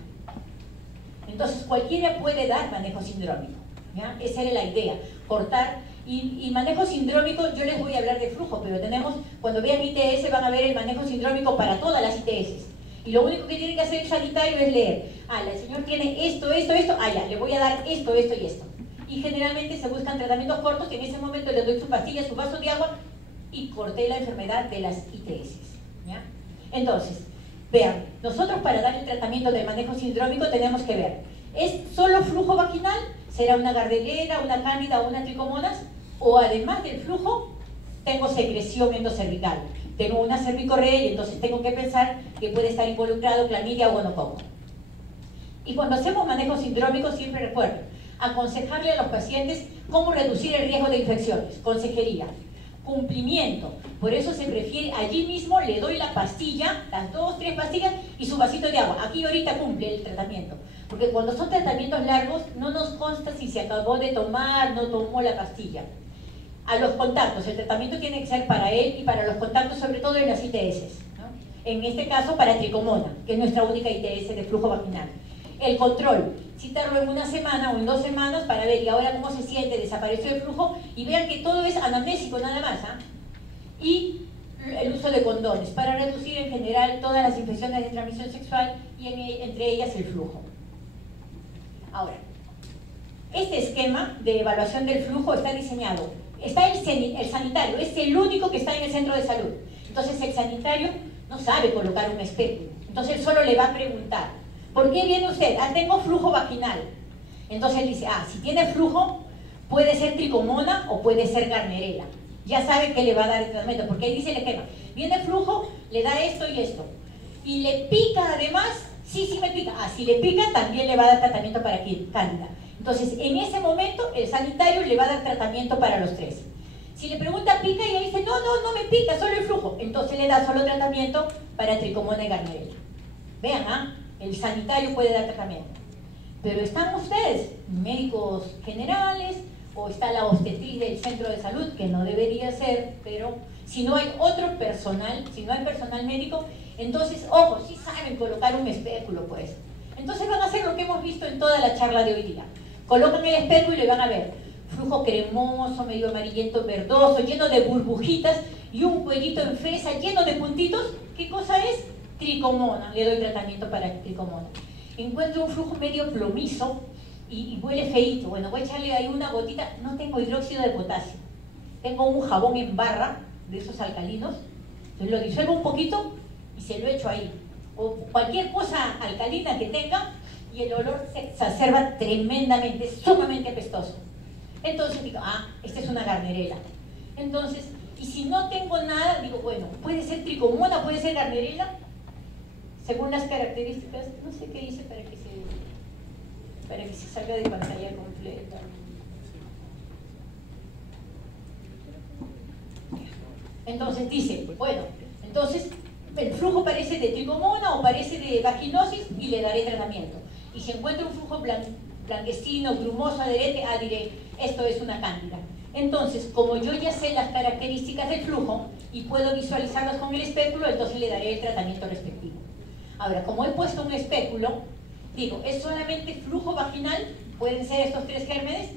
Entonces cualquiera puede dar manejo sindrómico, ¿ya? Esa era la idea, cortar. Y manejo sindrómico, yo les voy a hablar de flujo, pero tenemos, cuando vean ITS van a ver el manejo sindrómico para todas las ITS. Y lo único que tiene que hacer el sanitario es leer, el señor tiene esto, ya, le voy a dar esto y esto. Y generalmente se buscan tratamientos cortos, que en ese momento le doy su pastilla, su vaso de agua, y corté la enfermedad de las ITS, ¿ya? Entonces, vean, nosotros para dar el tratamiento del manejo sindrómico tenemos que ver, ¿es solo flujo vaginal? ¿Será una gardnerela, una cándida o una tricomonas? O además del flujo, tengo secreción endocervical, tengo una cervicorrea y entonces tengo que pensar que puede estar involucrado clamidia o gonococo. Y cuando hacemos manejo sindrómico, siempre recuerdo, aconsejarle a los pacientes cómo reducir el riesgo de infecciones, consejería, cumplimiento. Por eso se prefiere, allí mismo le doy la pastilla, las 2, 3 pastillas y su vasito de agua. Aquí ahorita cumple el tratamiento. Porque cuando son tratamientos largos, no nos consta si se acabó de tomar, no tomó la pastilla. A los contactos, el tratamiento tiene que ser para él y para los contactos, sobre todo en las ITS, ¿no? En este caso para tricomona, que es nuestra única ITS de flujo vaginal. El control, citarlo en una semana o en 2 semanas para ver y ahora cómo se siente, desapareció el flujo y vean que todo es anamnésico nada más, ¿ah? Y el uso de condones para reducir en general todas las infecciones de transmisión sexual y entre ellas el flujo. Ahora, este esquema de evaluación del flujo está diseñado. Está el sanitario, es el único que está en el centro de salud. Entonces el sanitario no sabe colocar un espéculo. Entonces él solo le va a preguntar, ¿por qué viene usted? Tengo flujo vaginal. Entonces él dice, si tiene flujo, puede ser tricomona o puede ser gardnerela. Ya sabe que le va a dar el tratamiento, porque ahí dice el esquema. Viene flujo, le da esto y esto. Y le pica además, sí me pica. Si le pica, también le va a dar tratamiento para cándida. Entonces, en ese momento, el sanitario le va a dar tratamiento para los 3. Si le pregunta pica y ella dice, no me pica, solo el flujo. Entonces le da solo tratamiento para tricomona y gardnerela. Vean, el sanitario puede dar tratamiento. Pero están ustedes, médicos generales, o está la obstetriz del centro de salud, que no debería ser, pero si no hay otro personal, si no hay personal médico, entonces, ojo, sí saben colocar un espéculo, pues. Entonces van a hacer lo que hemos visto en toda la charla de hoy día. Colocan el espéculo y van a ver flujo cremoso, medio amarillento, verdoso, lleno de burbujitas y un cuellito en fresa lleno de puntitos. ¿Qué cosa es? Tricomona. Le doy tratamiento para tricomona. Encuentro un flujo medio plomizo y huele feíto. Bueno, voy a echarle ahí una gotita. No tengo hidróxido de potasio. Tengo un jabón en barra de esos alcalinos. Entonces lo disuelvo un poquito y se lo echo ahí. O cualquier cosa alcalina que tenga y el olor se exacerba tremendamente, sumamente apestoso. Entonces digo, esta es una gardnerela. Entonces, y si no tengo nada, digo, bueno, puede ser tricomona, puede ser gardnerela, según las características, no sé qué dice para que se salga de pantalla completa. Entonces dice, bueno, entonces el flujo parece de tricomona o parece de vaginosis y le daré tratamiento. Y si encuentro un flujo blanquecino, grumoso, adherente, diré, esto es una cándida. Entonces, como yo ya sé las características del flujo y puedo visualizarlas con el espéculo, entonces le daré el tratamiento respectivo. Ahora, como he puesto un espéculo, digo, ¿es solamente flujo vaginal? ¿Pueden ser estos 3 gérmenes?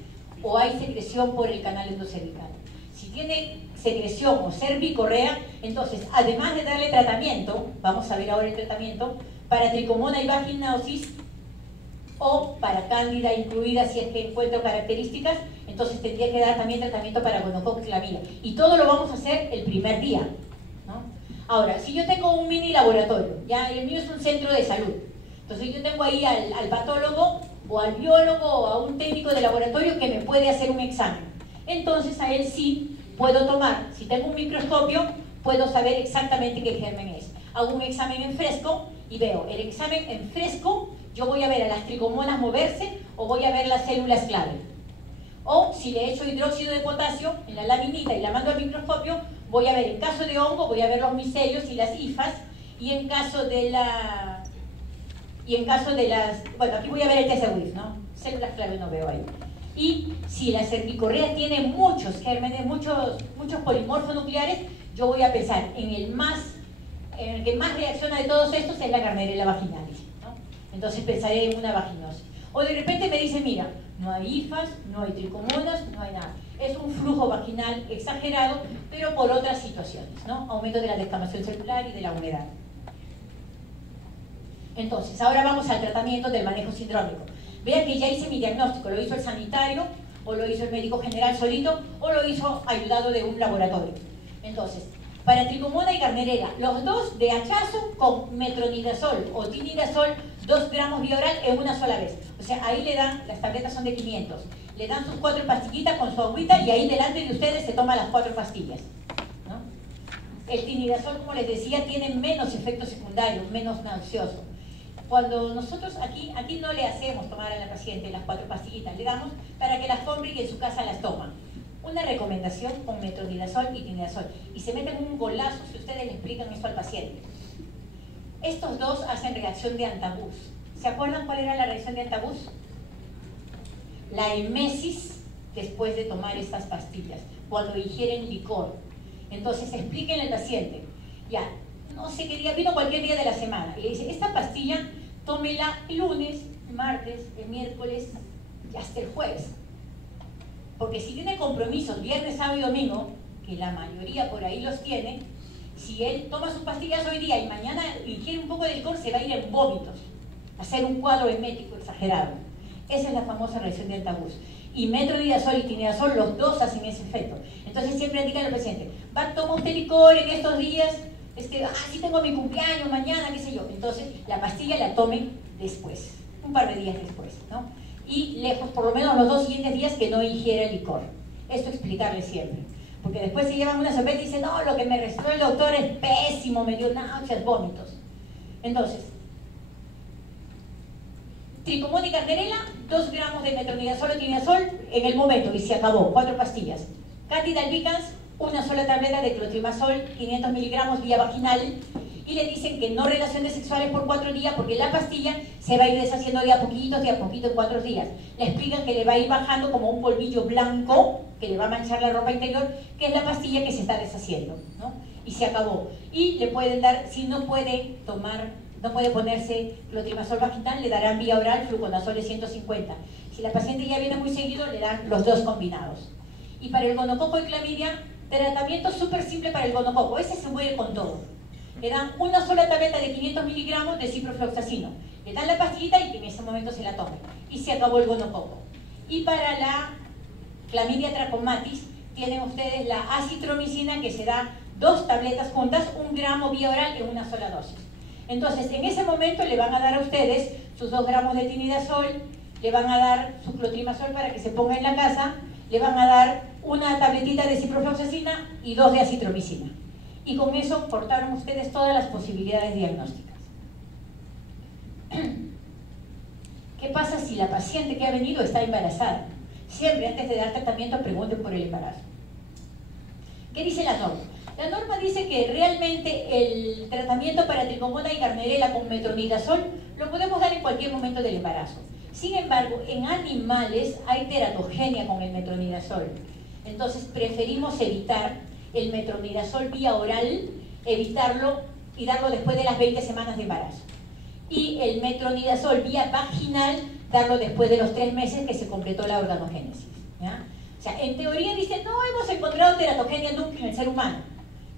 ¿O hay secreción por el canal endocervical? Si tiene secreción o cervicorrea, entonces, además de darle tratamiento, vamos a ver ahora el tratamiento, para tricomona y vaginosis, o para cándida incluida si es que encuentro características, entonces tendría que dar también tratamiento para gonococo y clamidia. Y todo lo vamos a hacer el primer día, ¿no? Ahora, si yo tengo un mini laboratorio, ya el mío es un centro de salud, entonces yo tengo ahí al patólogo o al biólogo o a un técnico de laboratorio que me puede hacer un examen. Entonces a él sí puedo tomar, si tengo un microscopio, puedo saber exactamente qué germen es. Hago un examen en fresco y veo el examen en fresco. Yo voy a ver a las tricomonas moverse o voy a ver las células clave. O si le echo hidróxido de potasio en la laminita y la mando al microscopio, voy a ver, en caso de hongo, voy a ver los micelios y las hifas, y en caso de las, bueno, aquí voy a ver el TSWIF, ¿no? Células clave no veo ahí. Y si la cervicorrea tiene muchos gérmenes, muchos polimorfos nucleares, yo voy a pensar en el que más reacciona de todos estos es la gardnerela vaginalis, ¿no? Entonces pensaré en una vaginosis. O de repente me dice, mira, no hay hifas, no hay tricomonas, no hay nada. Es un flujo vaginal exagerado, pero por otras situaciones, ¿no? Aumento de la descamación celular y de la humedad. Entonces, ahora vamos al tratamiento del manejo sindrómico. Vean que ya hice mi diagnóstico, lo hizo el sanitario, o lo hizo el médico general solito, o lo hizo ayudado de un laboratorio. Entonces, para tricomona y Gardnerella, los dos de hachazo con metronidazol o tinidazol, 2 gramos vía oral en una sola vez. O sea, ahí le dan, las tabletas son de 500, le dan sus 4 pastillitas con su agüita y ahí delante de ustedes se toma las 4 pastillas, ¿no? El tinidazol, como les decía, tiene menos efectos secundarios, menos nauseoso. Cuando nosotros aquí no le hacemos tomar a la paciente las 4 pastillitas, le damos para que las compre y en su casa las toma. Una recomendación con metronidazol y tinidazol. Y se meten un golazo si ustedes le explican esto al paciente. Estos dos hacen reacción de antabús. ¿Se acuerdan cuál era la reacción de antabús? La emesis después de tomar estas pastillas, cuando ingieren licor. Entonces explíquenle al paciente, ya, no sé qué día, vino cualquier día de la semana, y le dice, esta pastilla tómela el lunes, el martes, el miércoles y hasta el jueves. Porque si tiene compromisos viernes, sábado y domingo, que la mayoría por ahí los tiene, si él toma sus pastillas hoy día y mañana ingiere un poco de licor, se va a ir en vómitos, a hacer un cuadro emético exagerado. Esa es la famosa reacción de antabús. Y metronidazol y tinidazol, los dos hacen ese efecto. Entonces siempre indican al paciente, toma usted licor en estos días, sí tengo mi cumpleaños, mañana, qué sé yo. Entonces la pastilla la tomen después, un par de días después, ¿no? Y lejos, por lo menos los 2 siguientes días, que no ingiera licor. Esto explicarle siempre. Porque después se llevan una sopeta y dicen, no, lo que me recetó el doctor es pésimo, me dio náuseas, vómitos. Entonces, tricomona y Gardnerella, 2 gramos de metronidazol o tinidazol en el momento, y se acabó, 4 pastillas. Candida albicans, una sola tableta de clotrimazol, 500 miligramos vía vaginal, y le dicen que no relaciones sexuales por 4 días porque la pastilla se va a ir deshaciendo de a poquito en 4 días. Le explican que le va a ir bajando como un polvillo blanco que le va a manchar la ropa interior, que es la pastilla que se está deshaciendo, ¿no? Y se acabó. Y le pueden dar, si no puede tomar, no puede ponerse clotrimazol vaginal, le darán vía oral fluconazol de 150. Si la paciente ya viene muy seguido, le dan los 2 combinados. Y para el gonococo y clamidia, tratamiento súper simple para el gonococo, ese se muere con todo. Le dan una sola tableta de 500 miligramos de ciprofloxacino. Le dan la pastillita y que en ese momento se la tome. Y se acabó el gonococo. Y para la clamidia trachomatis, tienen ustedes la acitromicina que se da 2 tabletas juntas, 1 gramo vía oral en una sola dosis. Entonces, en ese momento le van a dar a ustedes sus 2 gramos de tinidazol, le van a dar su clotrimazol para que se ponga en la casa, le van a dar una tabletita de ciprofloxacina y 2 de acitromicina. Y con eso cortaron ustedes todas las posibilidades diagnósticas. ¿Qué pasa si la paciente que ha venido está embarazada? Siempre antes de dar tratamiento pregunten por el embarazo. ¿Qué dice la norma? La norma dice que realmente el tratamiento para tricomona y Gardnerella con metronidazol lo podemos dar en cualquier momento del embarazo. Sin embargo, en animales hay teratogenia con el metronidazol. Entonces preferimos evitar el metronidazol vía oral, evitarlo y darlo después de las 20 semanas de embarazo. Y el metronidazol vía vaginal, darlo después de los 3 meses que se completó la organogénesis, ¿ya? O sea, en teoría dicen, no hemos encontrado teratogenia nunca en el ser humano,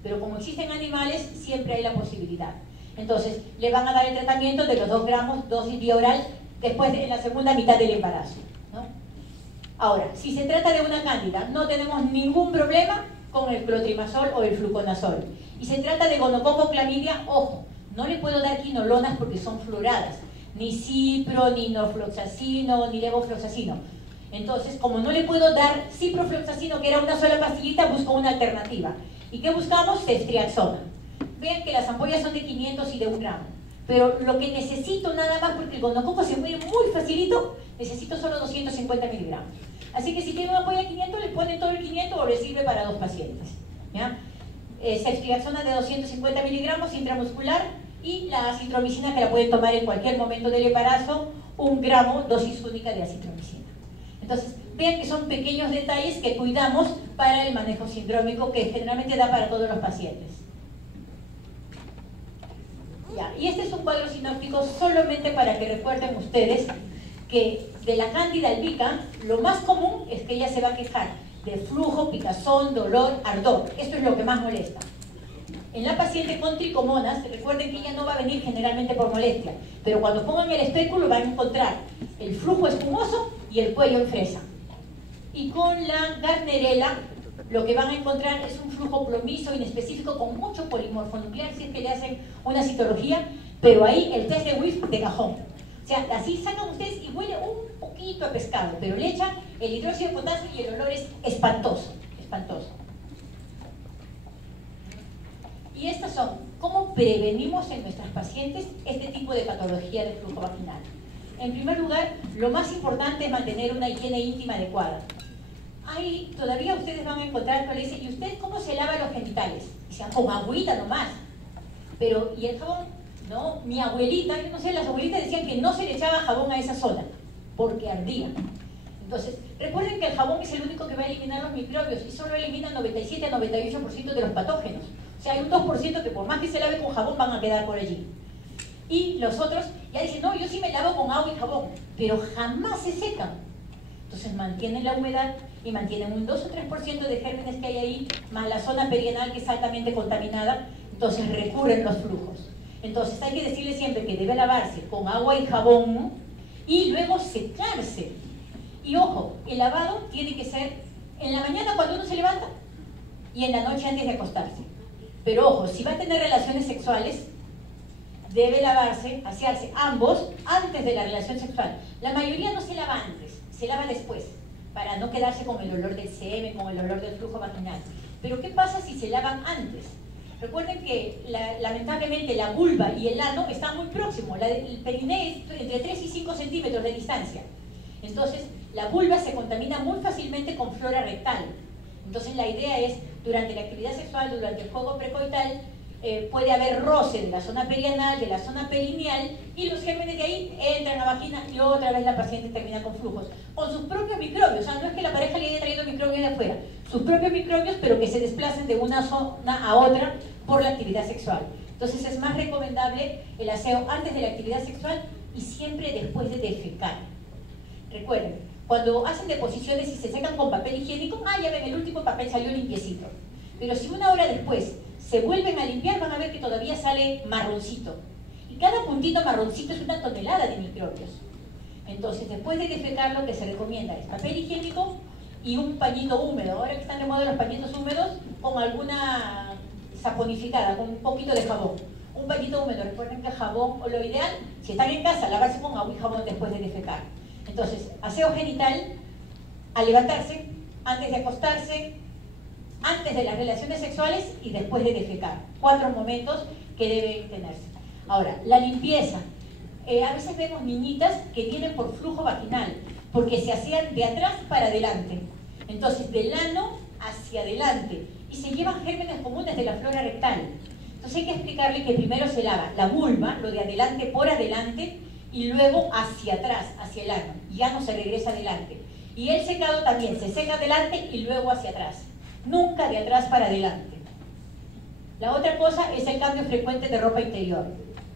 pero como existen animales, siempre hay la posibilidad. Entonces, le van a dar el tratamiento de los 2 gramos, dosis vía oral, después en la segunda mitad del embarazo, ¿no? Ahora, si se trata de una cándida, no tenemos ningún problema con el clotrimazol o el fluconazol. Y se trata de gonococo clamidia, ojo, no le puedo dar quinolonas porque son fluoradas, ni cipro, ni norfloxacino, ni levofloxacino. Entonces, como no le puedo dar ciprofloxacino, que era una sola pastillita, busco una alternativa. ¿Y qué buscamos? Ceftriaxona. Vean que las ampollas son de 500 y de 1 gramo. Pero lo que necesito nada más, porque el gonococo se muere muy facilito, necesito solo 250 miligramos. Así que si tiene una ampolla de 500, le ponen todo el 500 o le sirve para 2 pacientes, ¿ya? Ceftriaxona de 250 miligramos intramuscular y la acitromicina que la pueden tomar en cualquier momento del embarazo, 1 gramo, dosis única de acitromicina. Entonces, vean que son pequeños detalles que cuidamos para el manejo sindrómico que generalmente da para todos los pacientes. Ya, y este es un cuadro sinóptico solamente para que recuerden ustedes que de la Cándida albicans, lo más común es que ella se va a quejar de flujo, picazón, dolor, ardor. Esto es lo que más molesta. En la paciente con tricomonas, recuerden que ella no va a venir generalmente por molestia, pero cuando pongan el espéculo van a encontrar el flujo espumoso y el cuello en fresa. Y con la Gardnerella lo que van a encontrar es un flujo plomizo inespecífico con mucho polimorfo nuclear, si es que le hacen una citología, pero ahí el test de WIF de cajón. O sea, así sacan ustedes y huele un poquito a pescado, pero le echan el hidróxido de potasio y el olor es espantoso, espantoso. Y estas son cómo prevenimos en nuestras pacientes este tipo de patología de flujo vaginal. En primer lugar, lo más importante es mantener una higiene íntima adecuada. Ahí todavía ustedes van a encontrar que le dicen, ¿y usted cómo se lava los genitales? Dicen, con agüita nomás. Pero, ¿y el jabón? No, mi abuelita, yo no sé, las abuelitas decían que no se le echaba jabón a esa zona, porque ardía. Entonces, recuerden que el jabón es el único que va a eliminar los microbios y solo elimina 97 a 98% de los patógenos. O sea, hay un 2% que por más que se lave con jabón van a quedar por allí. Y los otros ya dicen, no, yo sí me lavo con agua y jabón, pero jamás se secan. Entonces mantienen la humedad y mantienen un 2 o 3% de gérmenes que hay ahí, más la zona perianal que es altamente contaminada, entonces recurren los flujos. Entonces hay que decirle siempre que debe lavarse con agua y jabón y luego secarse. Y ojo, el lavado tiene que ser en la mañana cuando uno se levanta y en la noche antes de acostarse. Pero ojo, si va a tener relaciones sexuales, debe lavarse, asearse ambos antes de la relación sexual. La mayoría no se lava antes, se lava después, para no quedarse con el olor del semen, con el olor del flujo vaginal. Pero ¿qué pasa si se lavan antes? Recuerden que lamentablemente la vulva y el ano están muy próximos. El periné es entre 3 y 5 centímetros de distancia. Entonces, la vulva se contamina muy fácilmente con flora rectal. Entonces, la idea es, durante la actividad sexual, durante el juego precoital, puede haber roce de la zona perianal, de la zona perineal, y los gérmenes de ahí entran a la vagina y otra vez la paciente termina con flujos. Con sus propios microbios, o sea, no es que la pareja le haya traído microbios de afuera, sus propios microbios, pero que se desplacen de una zona a otra por la actividad sexual. Entonces es más recomendable el aseo antes de la actividad sexual y siempre después de defecar. Recuerden, cuando hacen deposiciones y se secan con papel higiénico, ya ven, el último papel salió limpiecito. Pero si una hora después se vuelven a limpiar, van a ver que todavía sale marroncito. Y cada puntito marroncito es una tonelada de microbios. Entonces, después de defecar, lo que se recomienda es papel higiénico y un pañito húmedo. Ahora que están de moda los pañitos húmedos, con alguna saponificada, con un poquito de jabón. Un pañito húmedo, recuerden que el jabón, o lo ideal, si están en casa, lavarse con agua y jabón después de defecar. Entonces, aseo genital, al levantarse, antes de acostarse, antes de las relaciones sexuales y después de defecar. 4 momentos que deben tenerse. Ahora, la limpieza. A veces vemos niñitas que vienen por flujo vaginal, porque se asean de atrás para adelante. Entonces, del ano hacia adelante. Y se llevan gérmenes comunes de la flora rectal. Entonces hay que explicarle que primero se lava la vulva, lo de adelante por adelante, y luego hacia atrás, hacia el ano. Ya no se regresa adelante. Y el secado también, se seca adelante y luego hacia atrás. Nunca de atrás para adelante. La otra cosa es el cambio frecuente de ropa interior.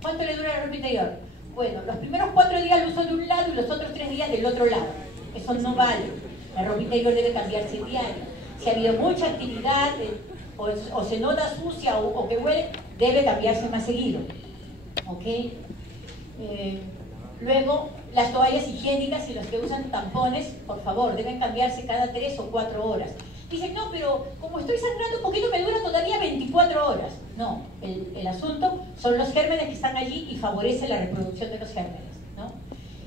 ¿Cuánto le dura la ropa interior? Bueno, los primeros 4 días lo uso de un lado y los otros 3 días del otro lado. Eso no vale. La ropa interior debe cambiarse diario. Si ha habido mucha actividad o se nota sucia o que huele, debe cambiarse más seguido. ¿Ok? Luego, las toallas higiénicas y los que usan tampones, por favor, deben cambiarse cada 3 o 4 horas. Dicen, no, pero como estoy sangrando un poquito me dura todavía 24 horas. No, el asunto son los gérmenes que están allí y favorece la reproducción de los gérmenes, ¿no?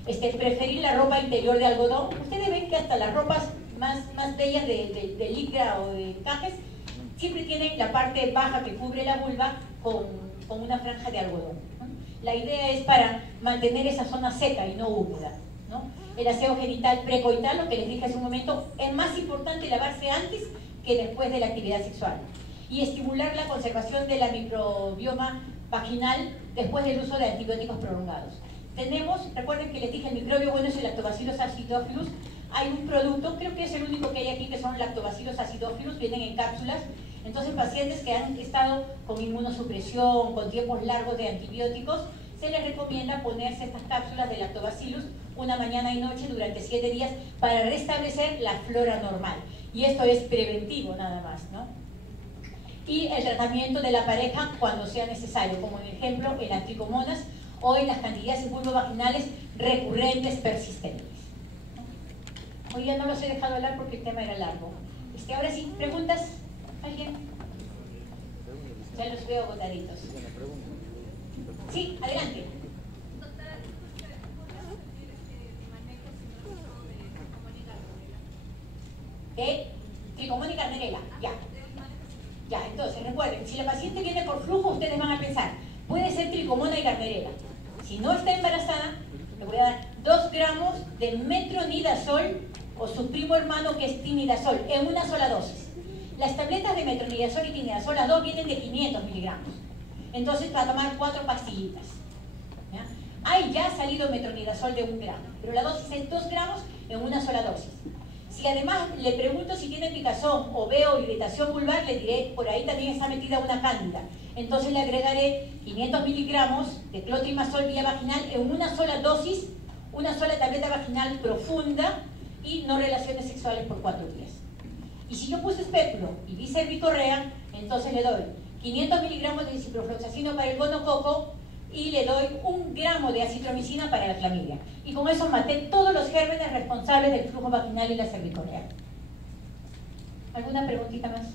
Preferir la ropa interior de algodón. Ustedes ven que hasta las ropas más bellas de licra o de encajes siempre tienen la parte baja que cubre la vulva con una franja de algodón, ¿no? La idea es para mantener esa zona seca y no húmeda, ¿no? El aseo genital precoital, lo que les dije hace un momento, es más importante lavarse antes que después de la actividad sexual. Y estimular la conservación de la microbioma vaginal después del uso de antibióticos prolongados. Recuerden que les dije, el microbio bueno es el Lactobacillus acidophilus. Hay un producto, creo que es el único que hay aquí, que son Lactobacillus acidophilus, vienen en cápsulas. Entonces, pacientes que han estado con inmunosupresión, con tiempos largos de antibióticos, se les recomienda ponerse estas cápsulas de Lactobacillus una mañana y noche durante 7 días para restablecer la flora normal. Y esto es preventivo nada más, ¿no? Y el tratamiento de la pareja cuando sea necesario, como en ejemplo en las tricomonas o en las candidiasis vulvovaginales recurrentes persistentes. Hoy ya no los he dejado hablar porque el tema era largo. Ahora sí, ¿preguntas? ¿Alguien? Ya los veo agotaditos. Sí, adelante. ¿Qué? Tricomona y Gardnerella, ya. Ya, entonces recuerden, si la paciente viene por flujo, ustedes van a pensar, puede ser tricomona y Gardnerella. Si no está embarazada, le voy a dar 2 gramos de metronidazol o su primo hermano que es tinidazol, en una sola dosis. Las tabletas de metronidazol y tinidazol, las dos vienen de 500 miligramos. Entonces va a tomar 4 pastillitas. ¿Ya? Hay ya salido metronidazol de 1 gramo, pero la dosis es 2 gramos en una sola dosis. Si además le pregunto si tiene picazón o veo irritación vulvar, le diré, por ahí también está metida una cándida. Entonces le agregaré 500 miligramos de clotrimazol vía vaginal en una sola dosis, una sola tableta vaginal profunda y no relaciones sexuales por 4 días. Y si yo puse espéculo y vi cervicorrea, entonces le doy 500 miligramos de ciprofloxacino para el gonococo y le doy 1 gramo de acitromicina para la clamidia. Y con eso maté todos los gérmenes responsables del flujo vaginal y la cervicorrea. ¿Alguna preguntita más?